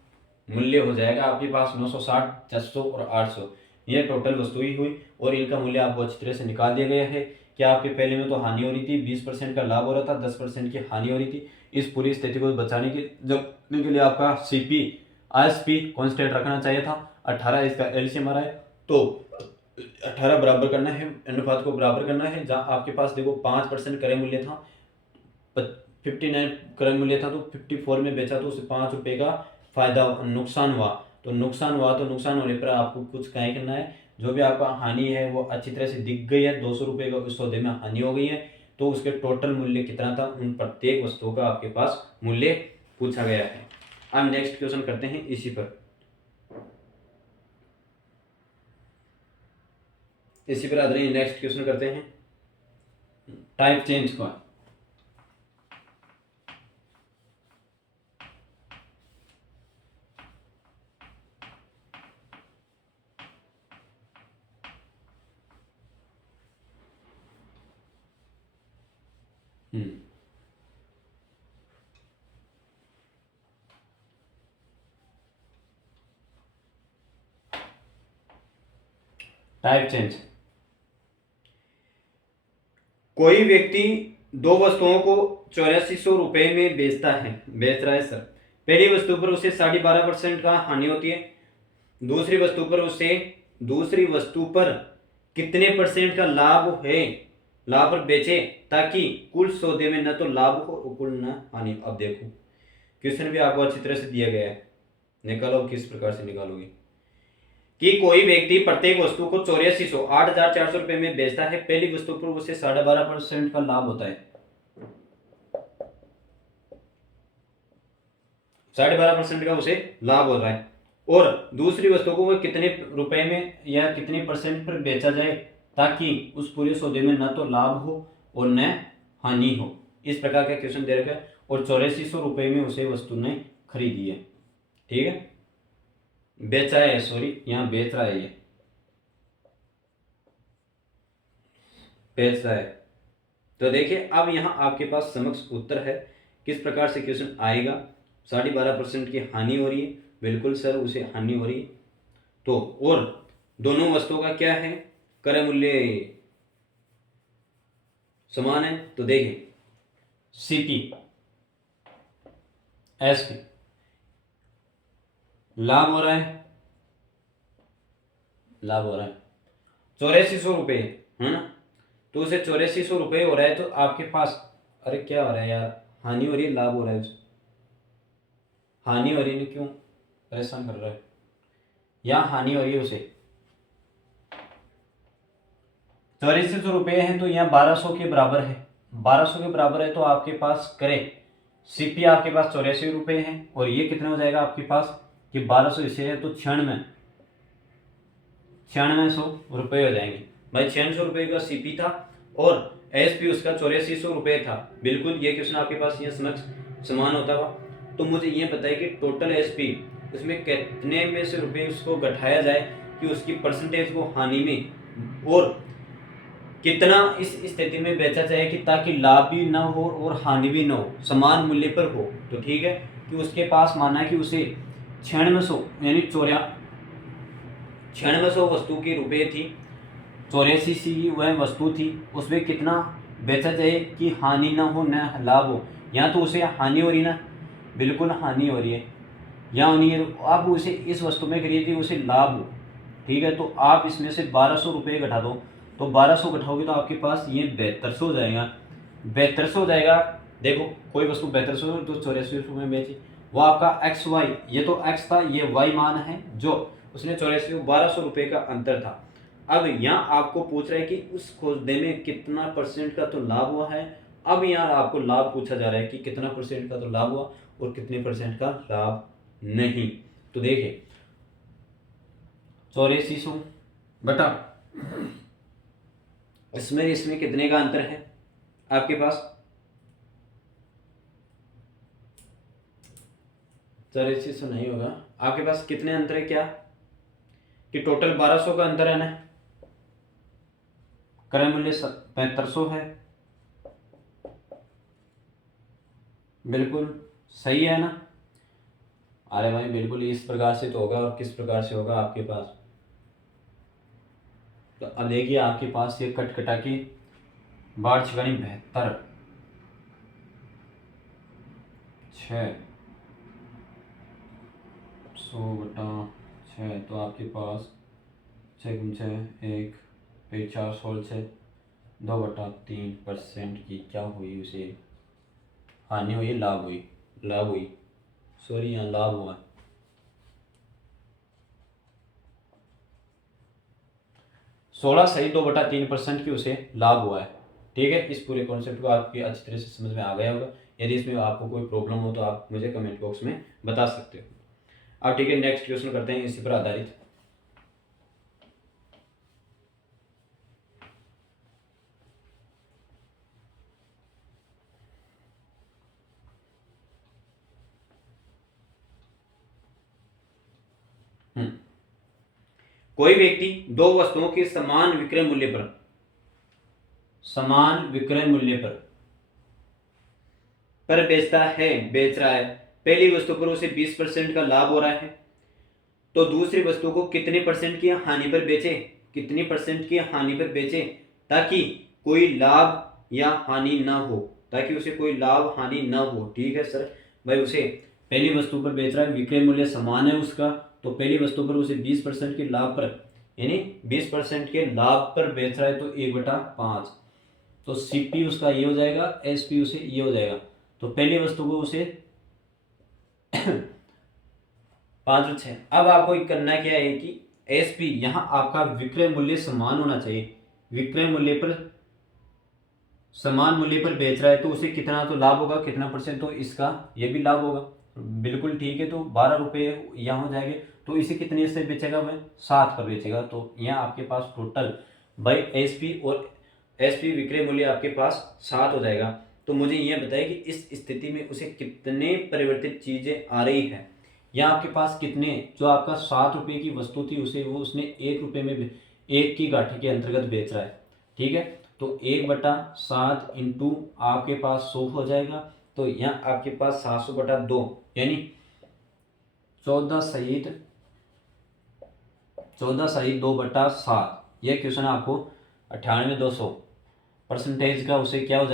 मूल्य हो जाएगा आपके पास 960, 600 और 800। यह टोटल वस्तु ही हुई, और इनका मूल्य आपको अच्छी तरह से निकाल दिया गया है कि आपके पहले में तो हानि हो रही थी, 20% का लाभ हो रहा था, 10% की हानि हो रही थी। इस पूरी स्थिति को बचाने के लिए आपका CP ISP कांस्टेंट रखना चाहिए था। 18 इसका LCM आ रहा है, तो 18 बराबर करना है, अनुपात को बराबर करना है। जहाँ आपके पास देखो 5% क्रय मूल्य था, 59 क्रय मूल्य था, तो 54 में बेचा तो उसे ₹5 का फायदा, नुकसान हुआ। तो नुकसान होने पर आपको कुछ क्या करना है, जो भी आपका हानि है वो अच्छी तरह से दिख गई है। ₹200 का उस सौदे में हानि हो गई है, तो उसके टोटल मूल्य कितना था, उन प्रत्येक वस्तुओं का आपके पास मूल्य पूछा गया है। अब नेक्स्ट क्वेश्चन करते हैं इसी पर आदरणीय नेक्स्ट क्वेश्चन करते हैं टाइप चेंज का। टाइप चेंज, कोई व्यक्ति दो वस्तुओं को ₹8400 में बेच रहा है सर। पहली वस्तु पर उसे 12.5% का हानि होती है। दूसरी वस्तु पर कितने % का लाभ पर बेचे, ताकि कुल सौदे में न तो लाभ हो और कुल न हानि। अब देखो क्वेश्चन भी आपको अच्छी तरह से दिया गया है, निकालो किस प्रकार से निकालोगे। कि कोई व्यक्ति प्रत्येक वस्तु को 8400 रुपए में बेचता है। पहली वस्तु पर उसे 12.5% का लाभ होता है, 12.5% का उसे लाभ हो रहा है। और दूसरी वस्तु को वो कितने रुपए में या कितने % पर बेचा जाए, ताकि उस पूरे सौदे में न तो लाभ हो और न हानि हो। इस प्रकार का क्वेश्चन दे रखा है, और 8400 में उसे वस्तु ने खरीदी है। ठीक है, बेचा है, सॉरी यहाँ बेच रहा है, ये बेच रहा है। तो देखिए अब यहाँ आपके पास समक्ष उत्तर है, किस प्रकार से क्वेश्चन आएगा। 12.5% की हानि हो रही है, बिल्कुल सर उसे हानि हो रही है। तो और दोनों वस्तुओं का क्या है, क्रय मूल्य समान है। तो देखिए CP SP लाभ हो रहा है 8400 है ना। तो उसे 8400 हो रहा है, तो आपके पास, अरे क्या हो रहा है यार, हानि हो रही है लाभ हो रहा है, हानि हो रही है, क्यों परेशान कर रहा है, यहाँ हानि हो रही है उसे। 8400 है, तो यहाँ 1200 के बराबर है, 1200 के बराबर है। तो आपके पास करें CP आपके पास 84 है, और ये कितना हो जाएगा आपके पास कि 1200 इसे है, तो 9600 हो जाएंगे भाई। 9600 का CP था, और SP उसका 8400 था। बिल्कुल ये क्वेश्चन आपके पास ये समक्ष समान होता हुआ। तो मुझे ये बताइए कि टोटल SP उसमें कितने में से रुपए उसको घटाया जाए कि उसकी परसेंटेज को हानि में, और कितना इस स्थिति में बेचा जाए कि ताकि लाभ भी ना हो और हानि भी ना हो, समान मूल्य पर हो। तो ठीक है कि उसके पास माना है कि उसे 9600 यानी 9400 वस्तु की रुपए थी, 84 की वह वस्तु थी, उसमें कितना बेचा जाए कि हानि ना हो न लाभ हो। यहाँ तो उसे हानि हो रही ना, बिल्कुल हानि हो रही है, यहाँ होनी है। आप उसे इस वस्तु में खरीदिए उसे लाभ हो, ठीक है। तो आप इसमें से 1200 रुपये घटा दो, तो 1200 घटाओगे तो आपके पास ये 7200 हो जाएगा, 7200 हो जाएगा। देखो कोई वस्तु 7200 तो 84 में बेची, वो आपका एक्स वाई, ये तो एक्स था, ये वाई मान है जो उसने 84 1200 रुपये का अंतर था। अब यहाँ आपको पूछ रहा है कि उस खोजने में कितना परसेंट का तो लाभ हुआ है। अब यहाँ आपको लाभ पूछा जा रहा है कि कितना परसेंट का तो लाभ हुआ और कितने परसेंट का लाभ नहीं। तो देखिए 8400 बटा इसमें कितने का अंतर है आपके पास, 8400 नहीं होगा, आपके पास कितने अंतर है क्या कि टोटल 1200 का अंतर है ना, क्रय मूल्य 7500 है, बिल्कुल सही है ना। अरे भाई बिल्कुल इस प्रकार से तो होगा, और किस प्रकार से होगा आपके पास। तो अब देखिए आपके पास ये कट कटा के 72 6 100/6, तो आपके पास 6×6 1 पे 4 16 6 2/3% की क्या हुई, उसे हानि हुई लाभ हुई, लाभ हुई, सॉरी यहाँ लाभ हुआ। 16 सही 2/3% की उसे लाभ हुआ है, ठीक है। इस पूरे कॉन्सेप्ट को आपकी अच्छी तरह से समझ में आ गया होगा। यदि इसमें आपको कोई प्रॉब्लम हो तो आप मुझे कमेंट बॉक्स में बता सकते हो। अब ठीक है, नेक्स्ट क्वेश्चन करते हैं इसी पर आधारित। कोई व्यक्ति दो वस्तुओं के समान विक्रय मूल्य पर बेच रहा है। पहली वस्तु पर उसे 20% का लाभ हो रहा है, तो दूसरी वस्तु को कितने परसेंट की हानि पर बेचे, कितनी परसेंट की हानि पर बेचे ताकि कोई लाभ या हानि ना हो, ताकि उसे कोई लाभ हानि ना हो, ठीक है सर। भाई उसे पहली वस्तु पर बेच रहा है, विक्रय मूल्य समान है उसका, तो पहली वस्तु पर उसे 20% के लाभ पर, यानी 20% के लाभ पर बेच रहा है, तो 1/5, तो सीपी उसका ये हो जाएगा, एसपी उसे ये हो जाएगा। तो पहली वस्तु को उसे 5/6। अब आपको करना क्या है कि एसपी यहाँ आपका विक्रय मूल्य समान होना चाहिए, विक्रय मूल्य पर समान मूल्य पर बेच रहा है, तो उसे कितना तो लाभ होगा, कितना परसेंट, तो इसका ये भी लाभ होगा, बिल्कुल ठीक है। तो 12 रुपये यहाँ हो जाएंगे, तो इसे कितने से बेचेगा, वह 7 पर बेचेगा। तो यहाँ आपके पास टोटल बाई एसपी और एसपी विक्रय मूल्य आपके पास 7 हो जाएगा। तो मुझे यह बताइए कि इस स्थिति में उसे कितने परिवर्तित चीज़ें आ रही है। यहाँ आपके पास कितने, जो आपका 7 रुपये की वस्तु थी उसे वो उसने 1 रुपये में 1 की गाठी के अंतर्गत बेच रहा है, ठीक है। तो 1/7 इंटू आपके पास 100 हो जाएगा, तो यहाँ आपके पास 700/2 यानी 14 सही 2/7। यह क्वेश्चन आपको 98,200 परसेंटेज का उसे क्या हो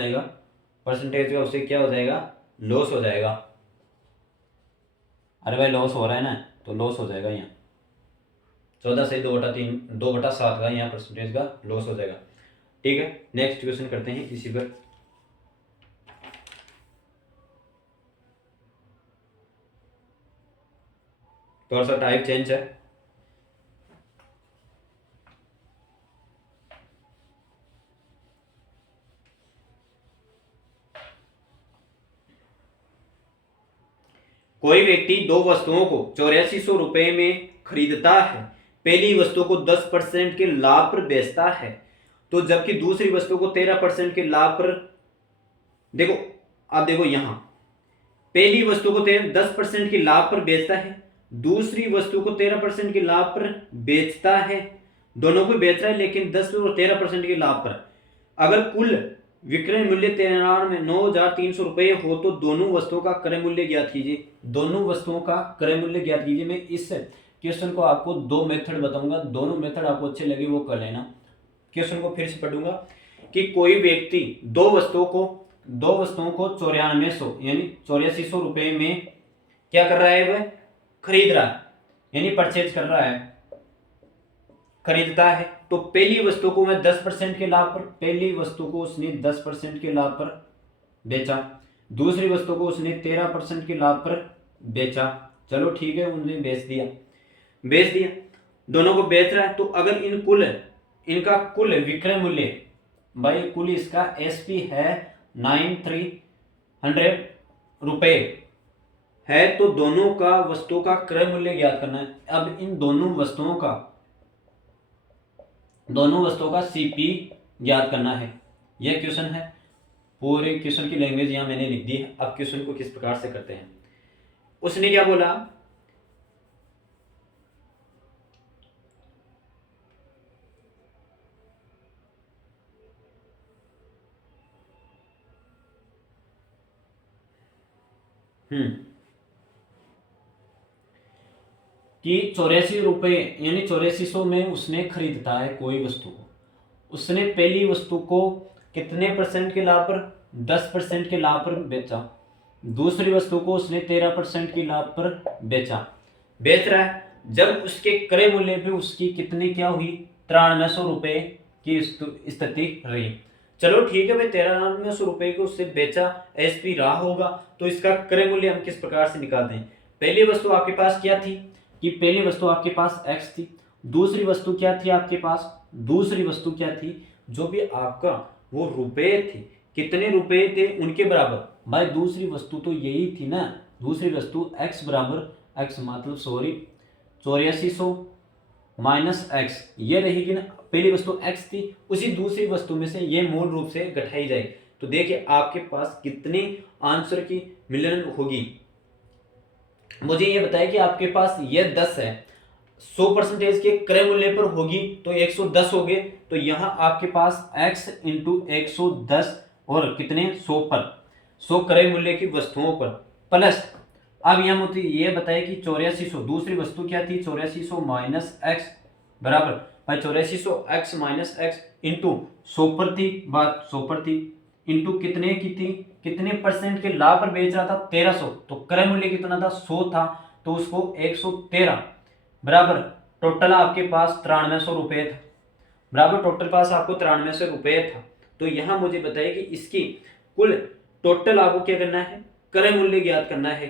जाएगा, लॉस हो जाएगा। अरे भाई लॉस हो रहा है ना, तो लॉस हो जाएगा यहाँ 14 सही 2/7 का यहाँ परसेंटेज का लॉस हो जाएगा, ठीक है। नेक्स्ट क्वेश्चन करते हैं इसी पर। थोड़ा सा टाइप चेंज है। कोई व्यक्ति दो वस्तुओं को 8400 रुपये में खरीदता है, पहली वस्तु को 10% के लाभ पर बेचता है, तो जबकि दूसरी वस्तु को 13% के लाभ पर, देखो आप देखो यहां पहली वस्तु को 10% के लाभ पर बेचता है, दूसरी वस्तु को 13% के लाभ पर बेचता है, दोनों को बेच रहा है लेकिन 10 और 13% के लाभ पर। अगर कुल विक्रय मूल्य 9,300 रुपये हो तो दोनों वस्तुओं का क्रय मूल्य ज्ञात कीजिए। दोनों वस्तुओं का क्रय मूल्य ज्ञात कीजिए। मैं इस क्वेश्चन को आपको 2 मेथड बताऊंगा, दोनों मेथड आपको अच्छे लगे वो कर लेना। क्वेश्चन को फिर से पढ़ूंगा कि कोई व्यक्ति दो वस्तुओं को 9400 यानी 8400 रुपए में क्या कर रहा है, वह खरीद रहा है यानी परचेज कर रहा है, खरीदता है। तो पहली वस्तु को मैं 10% के लाभ पर, पहली वस्तु को उसने 10% के लाभ पर बेचा, दूसरी वस्तु को उसने 13% के लाभ पर बेचा। चलो ठीक है, उन्होंने बेच दिया, दोनों को बेच रहा है। तो अगर इनका कुल विक्रय मूल्य, भाई कुल इसका एसपी है 9300 रुपए है, तो दोनों का वस्तु का क्रय मूल्य ज्ञात करना है। अब इन दोनों वस्तुओं का सीपी ज्ञात करना है। यह क्वेश्चन है, पूरे क्वेश्चन की लैंग्वेज यहां मैंने लिख दी है। अब क्वेश्चन को किस प्रकार से करते हैं, उसने क्या बोला, कि 84 रुपए यानी 8400 में उसने खरीदता है कोई वस्तु को। उसने पहली वस्तु को कितने परसेंट के लाभ पर, 10% के लाभ पर बेचा, दूसरी वस्तु को उसने 13% के लाभ पर बेच रहा है। जब उसके क्रय मूल्य पे उसकी कितनी क्या हुई, 9300 रुपए की स्थिति रही। चलो ठीक है भाई, 9300 रुपए को उससे बेचा, एसपी रहा होगा, तो इसका क्रय मूल्य हम किस प्रकार से निकालते हैं। पहली वस्तु आपके पास क्या थी, कि पहली वस्तु आपके पास एक्स थी, दूसरी वस्तु क्या थी आपके पास, दूसरी वस्तु क्या थी, जो भी आपका वो रुपए थे, कितने रुपए थे उनके बराबर। भाई दूसरी वस्तु तो यही थी ना, दूसरी वस्तु x बराबर x मतलब 8400 माइनस एक्स, ये रहेगी ना। पहली वस्तु x थी, उसी दूसरी वस्तु में से ये मूल रूप से घटाई जाएगी। तो देखिए आपके पास कितनी आंसर की मिलन होगी। मुझे ये बताया कि आपके पास ये 10 है, 100% के क्रय मूल्य पर होगी तो 110 हो गए। तो यहां आपके पास x इंटू 110 और कितने 100 पर, 100 क्रय मूल्य की वस्तुओं पर, प्लस अब यहां मुझे ये बताया कि 8400 दूसरी वस्तु क्या थी, 8400 माइनस एक्स बराबर भाई 8400 x माइनस एक्स इंटू 100 पर थी, बात 100 पर थी, इंटू कितने की थी, कितने परसेंट के लाभ पर बेच रहा था 1300, तो क्रय मूल्य कितना था 100 था, तो उसको 113 बराबर टोटल आपके पास 9300 रुपये था, बराबर टोटल पास आपको 9300 रुपये था। तो यहां मुझे बताइए कि इसकी कुल टोटल आपको क्या करना है, क्रय मूल्य ज्ञात करना है।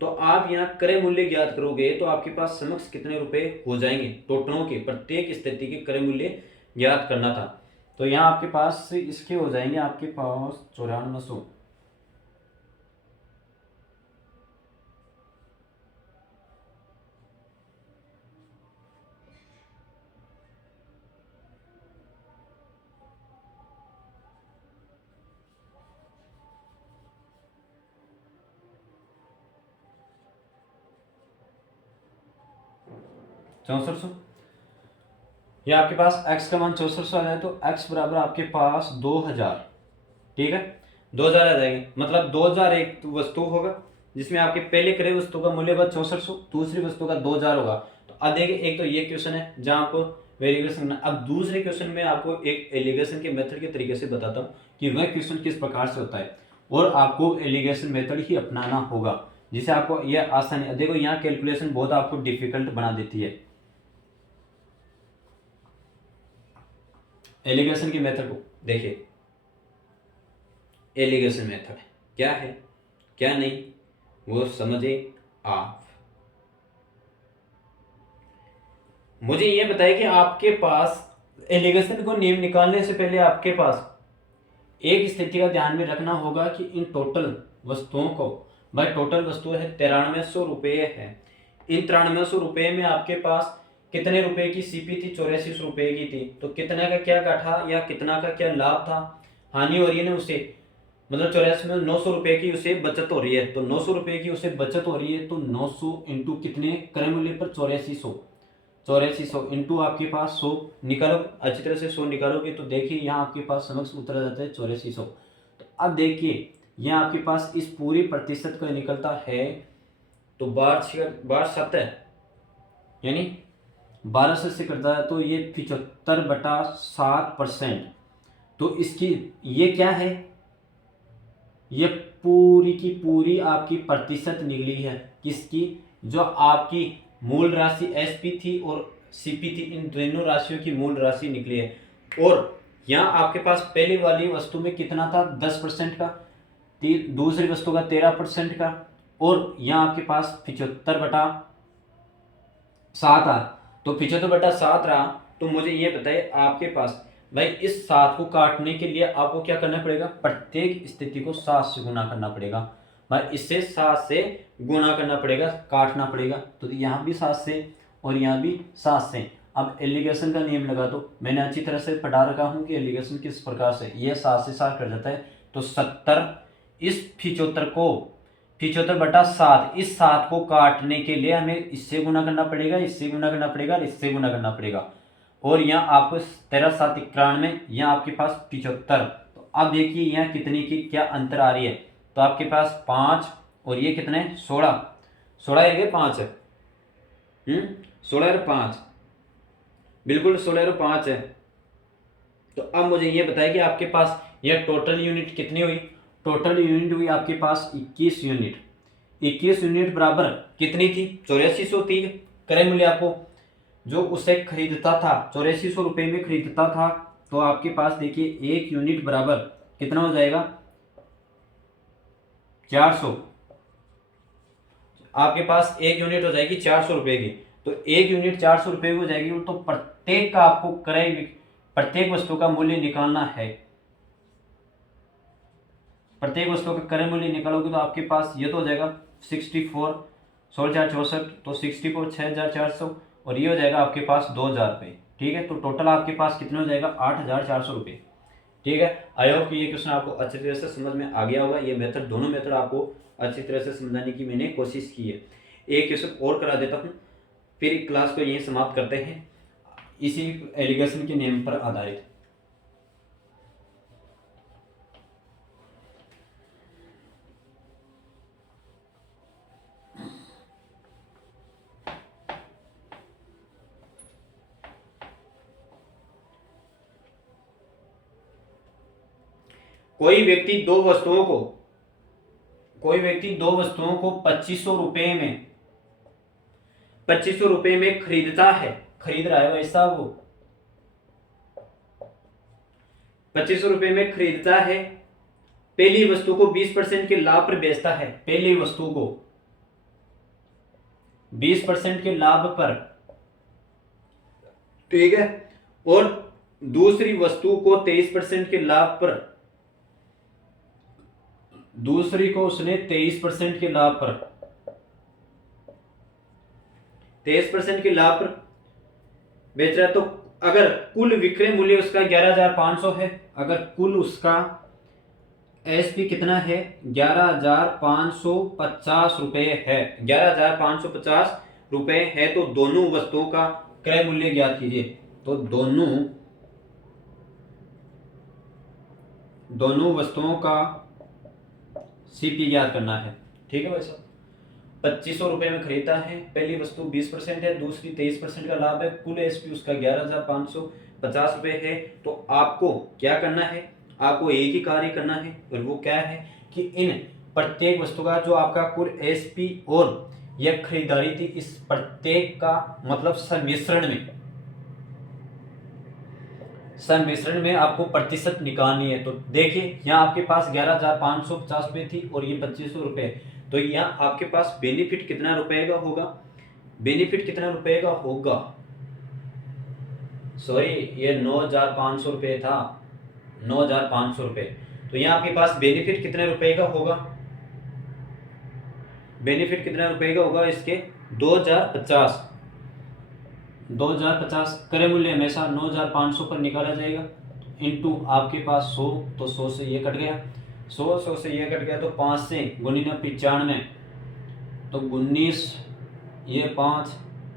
तो आप यहाँ क्रय मूल्य ज्ञात करोगे तो आपके पास समक्ष कितने रुपए हो जाएंगे, टोटलों के प्रत्येक स्थिति के क्रय मूल्य ज्ञात करना था। तो यहाँ आपके पास इसके हो जाएंगे आपके पास 9400, चौसठ सौ। ये आपके पास x का मान 6400 आ जाए तो x बराबर आपके पास 2000, ठीक है 2000 आ जाएंगे। मतलब 2000 एक वस्तु होगा जिसमें आपके पहले क्रय वस्तु का मूल्य बस 6400, दूसरी वस्तु का 2000 होगा। तो अब देखिए एक तो ये क्वेश्चन है जहां आपको वेरिएशन करना। अब दूसरे क्वेश्चन में आपको एक एलिगेशन के मेथड के तरीके से बताता हूँ कि वह क्वेश्चन किस प्रकार से होता है, और आपको एलिगेशन मेथड ही अपनाना होगा जिससे आपको यह आसानी। देखो यहाँ कैलकुलेशन बहुत आपको डिफिकल्ट बना देती है। एलिगेशन के मेथड को देखिए, एलिगेशन मेथड क्या है क्या नहीं वो समझे आप। मुझे ये बताइए कि आपके पास एलिगेशन को नियम निकालने से पहले आपके पास एक स्थिति का ध्यान में रखना होगा कि इन टोटल वस्तुओं को, भाई टोटल वस्तु है 9300 रुपये है, इन 9300 रुपये में आपके पास कितने रुपए की सीपी थी, 8400 रुपये की थी। तो कितना का क्या घाटा या कितना का क्या लाभ था, हानि हो रही है ना उसे, मतलब 84 में 900 रुपये की उसे बचत हो रही है। तो 900 रुपये की उसे बचत हो रही है, तो 900 इंटू कितने क्रय मूल्य पर 8400 इंटू आपके पास 100 निकालो, अच्छी तरह से 100 निकालोगे तो देखिए यहाँ आपके पास समक्ष उत्तर आ जाता है 8400। तो अब देखिए यहाँ आपके पास इस पूरी प्रतिशत का निकलता है, तो 12 7 यानी 1200 से करता है तो ये 75/7%। तो इसकी ये क्या है, ये पूरी की पूरी आपकी प्रतिशत निकली है। किसकी? जो आपकी मूल राशि एसपी थी और सीपी थी, इन दोनों राशियों की मूल राशि निकली है। और यहाँ आपके पास पहली वाली वस्तु में कितना था, 10% का, दूसरी वस्तु का 13% का, और यहाँ आपके पास 75/7 आ, तो 75/7 रहा। तो मुझे ये बताइए आपके पास भाई इस 7 को काटने के लिए आपको क्या करना पड़ेगा, प्रत्येक स्थिति को 7 से गुना करना पड़ेगा भाई, इससे 7 से गुना करना पड़ेगा, काटना पड़ेगा। तो यहाँ भी 7 से और यहाँ भी 7 से। अब एलिगेशन का नियम लगा दो, मैंने अच्छी तरह से पढ़ा रखा हूँ कि एलिगेशन किस प्रकार से, ये 7 से 7 कर जाता है तो 70। इस 75/7, इस 7 को काटने के लिए हमें इससे गुना करना पड़ेगा, इससे गुना करना पड़ेगा और इससे गुना करना पड़ेगा। और यहाँ आपको 13×7 = 91, यहाँ आपके पास 75। तो अब देखिए यहाँ कितने की क्या अंतर आ रही है, तो आपके पास 5 और ये कितने 16, 16 है 5 है, 16 और 5, बिल्कुल 16 और 5 है। तो अब मुझे ये बताया कि आपके पास यह टोटल यूनिट कितनी हुई, टोटल यूनिट हुई आपके पास 21 यूनिट। 21 यूनिट बराबर कितनी थी, 8400 थी। क्रय मूल्य आपको जो उसे खरीदता था 8400 रुपये में खरीदता था, तो आपके पास देखिए 1 यूनिट बराबर कितना हो जाएगा, 400। आपके पास 1 यूनिट हो जाएगी 400 रुपये की। तो 1 यूनिट 400 रुपये हो जाएगी, तो प्रत्येक का आपको क्रय, प्रत्येक वस्तु का मूल्य निकालना है। प्रत्येक वस्तु का क्रय मूल्य निकालोगे तो आपके पास ये तो हो जाएगा 64, 16/4 = 64, तो 64 6400, और ये हो जाएगा आपके पास 2000 रुपये। ठीक है, तो टोटल आपके पास कितने हो जाएगा, 8400 रुपये। ठीक है, आई होप कि ये क्वेश्चन आपको अच्छी तरह से समझ में आ गया होगा। ये मेथड, दोनों मेथड आपको अच्छी तरह से समझाने की मैंने कोशिश की है। एक क्वेश्चन और करा देता हूँ, फिर क्लास को यहीं समाप्त करते हैं इसी एलिगेशन के नियम पर आधारित। कोई व्यक्ति दो वस्तुओं को 2500 रुपये में, 2500 रुपये में खरीदता है, खरीद रहा है वैसा वो 2500 रुपये में खरीदता है, पहली वस्तु को 20% के लाभ पर बेचता है, पहली वस्तु को 20% के लाभ पर, ठीक है, और दूसरी वस्तु को 23% के लाभ पर, दूसरी को उसने 23% के लाभ पर, 23% के लाभ पर बेच रहा है। तो अगर कुल विक्रय मूल्य उसका 11,500 है, अगर कुल उसका एसपी कितना है, 11,550 रुपये है, 11,550 रुपये है, तो दोनों वस्तुओं का क्रय मूल्य ज्ञात कीजिए। तो दोनों वस्तुओं का सीपी ज्ञात करना है। ठीक है भाई साहब, 2500 रुपये में खरीदता है, पहली वस्तु 20% है, दूसरी 23% का लाभ है, कुल एसपी उसका 11,550 रुपये है। तो आपको क्या करना है, आपको एक ही कार्य करना है, और वो क्या है कि इन प्रत्येक वस्तु का जो आपका कुल एसपी और यह खरीदारी थी, इस प्रत्येक का मतलब सम्मिश्रण में आपको प्रतिशत निकालनी है। तो देखिए यहाँ आपके पास 11,550 रुपये थी और ये 2500 रुपये, तो यहाँ आपके पास बेनिफिट कितना रुपए का होगा, बेनिफिट कितना रुपए का होगा, सॉरी ये 9,500 रुपये था, 9,500 रुपये। तो यहाँ आपके पास बेनिफिट कितने रुपए का होगा, बेनिफिट कितना रुपए का होगा इसके 2,050, 2,050 क्रय मूल्य हमेशा 9,500 पर निकाला जाएगा, इनटू आपके पास 100, तो 100 से ये कट गया, 100 से ये कट गया, तो 5 से 95, तो 19, ये 5,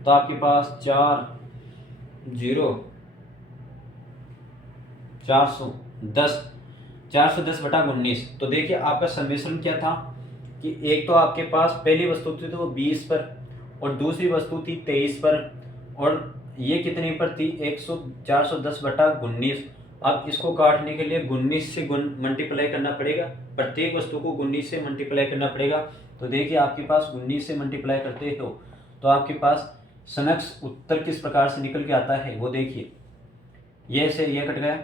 तो आपके पास 410/19। तो देखिए आपका सम्मिश्रण क्या था कि एक तो आपके पास पहली वस्तु थी तो वो 20 पर, और दूसरी वस्तु थी 23 पर, और ये कितनी पर थी 410/19। अब इसको काटने के लिए 19 से मल्टीप्लाई करना पड़ेगा, प्रत्येक वस्तु को 19 से मल्टीप्लाई करना पड़ेगा। तो देखिए आपके पास 19 से मल्टीप्लाई करते हो तो आपके पास समक्ष उत्तर किस प्रकार से निकल के आता है वो देखिए। ये से ये कट गया,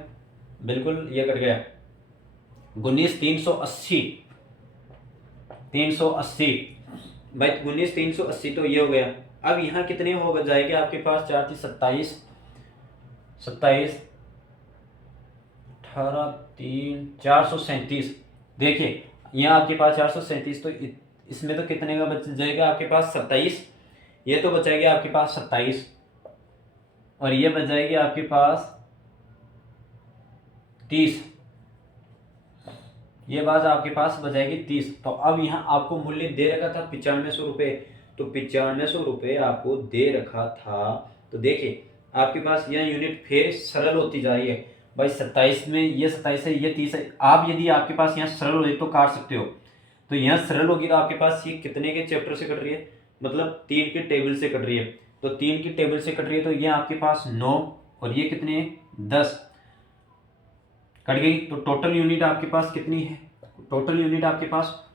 बिल्कुल ये कट गया, 19 380 भाई 19 380 तो ये हो गया। अब यहाँ कितने हो जाएंगे आपके पास, 4 थी 27, 18 3 437। देखिए यहाँ आपके पास 437, तो इसमें तो कितने का बच जाएगा आपके पास 27, ये तो बचाएगी आपके पास 27 और ये बच जाएगी आपके पास 30, ये बात आपके पास बचाएगी 30। तो अब यहाँ आपको मूल्य दे रखा था 9500 रुपये, तो 9500 रुपये आपको दे रखा था। तो देखिए आपके पास यह यूनिट फिर सरल होती जा रही है भाई, 27 में ये 27 है, ये 30 है। आप यदि आपके पास यहाँ सरल हो जाए तो काट सकते हो, तो यहाँ सरल होगी तो आपके पास ये कितने के चैप्टर से कट रही है, मतलब 3 की टेबल से कट रही है। तो 3 की टेबल से कट रही है तो ये आपके पास 9 और ये कितने 10 कट गई। तो टोटल यूनिट आपके पास कितनी है, टोटल यूनिट आपके पास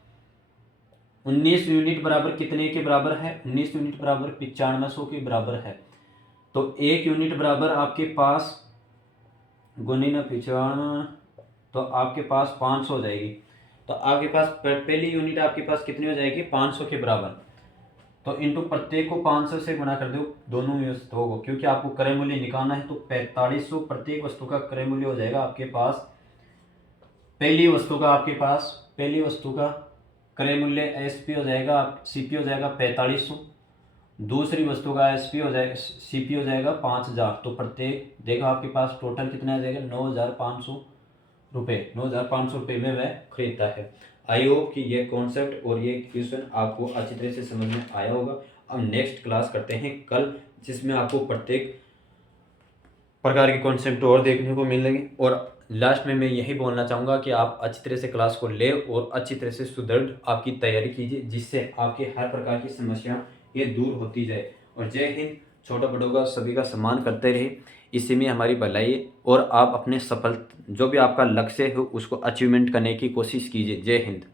19 यूनिट बराबर कितने के बराबर है, 19 यूनिट बराबर 9500 के बराबर है। तो 1 यूनिट बराबर आपके पास गुनी ना 95, तो आपके पास 500 हो जाएगी। तो आपके पास पहली यूनिट आपके पास कितनी हो जाएगी 500 के बराबर। तो इंटू प्रत्येक को 500 से गुणा कर दो दोनों वस्तुओं को, क्योंकि आपको क्रय मूल्य निकालना है। तो 4500 प्रत्येक वस्तु का क्रय मूल्य हो जाएगा आपके पास। पहली वस्तु का आपके पास पहली वस्तु का क्रय मूल्य एसपी हो जाएगा, सीपी हो जाएगा 4500, दूसरी वस्तु का एसपी हो जाएगा, सीपी हो जाएगा 5000। तो प्रत्येक देखो आपके पास टोटल कितना आ जाएगा 9500 रुपये, 9500 रुपये में वह खरीदता है। आई होप कि ये कॉन्सेप्ट और ये क्वेश्चन आपको अच्छी तरह से समझ में आया होगा। अब नेक्स्ट क्लास करते हैं कल, जिसमें आपको प्रत्येक प्रकार के कॉन्सेप्ट और देखने को मिलेंगे। और लास्ट में मैं यही बोलना चाहूँगा कि आप अच्छी तरह से क्लास को ले और अच्छी तरह से सुदृढ़ आपकी तैयारी कीजिए, जिससे आपके हर प्रकार की समस्या ये दूर होती जाए। और जय हिंद, छोटा बड़ों का सभी का सम्मान करते रहे, इसी में हमारी भलाई है। और आप अपने सफल जो भी आपका लक्ष्य है उसको अचीवमेंट करने की कोशिश कीजिए। जय हिंद।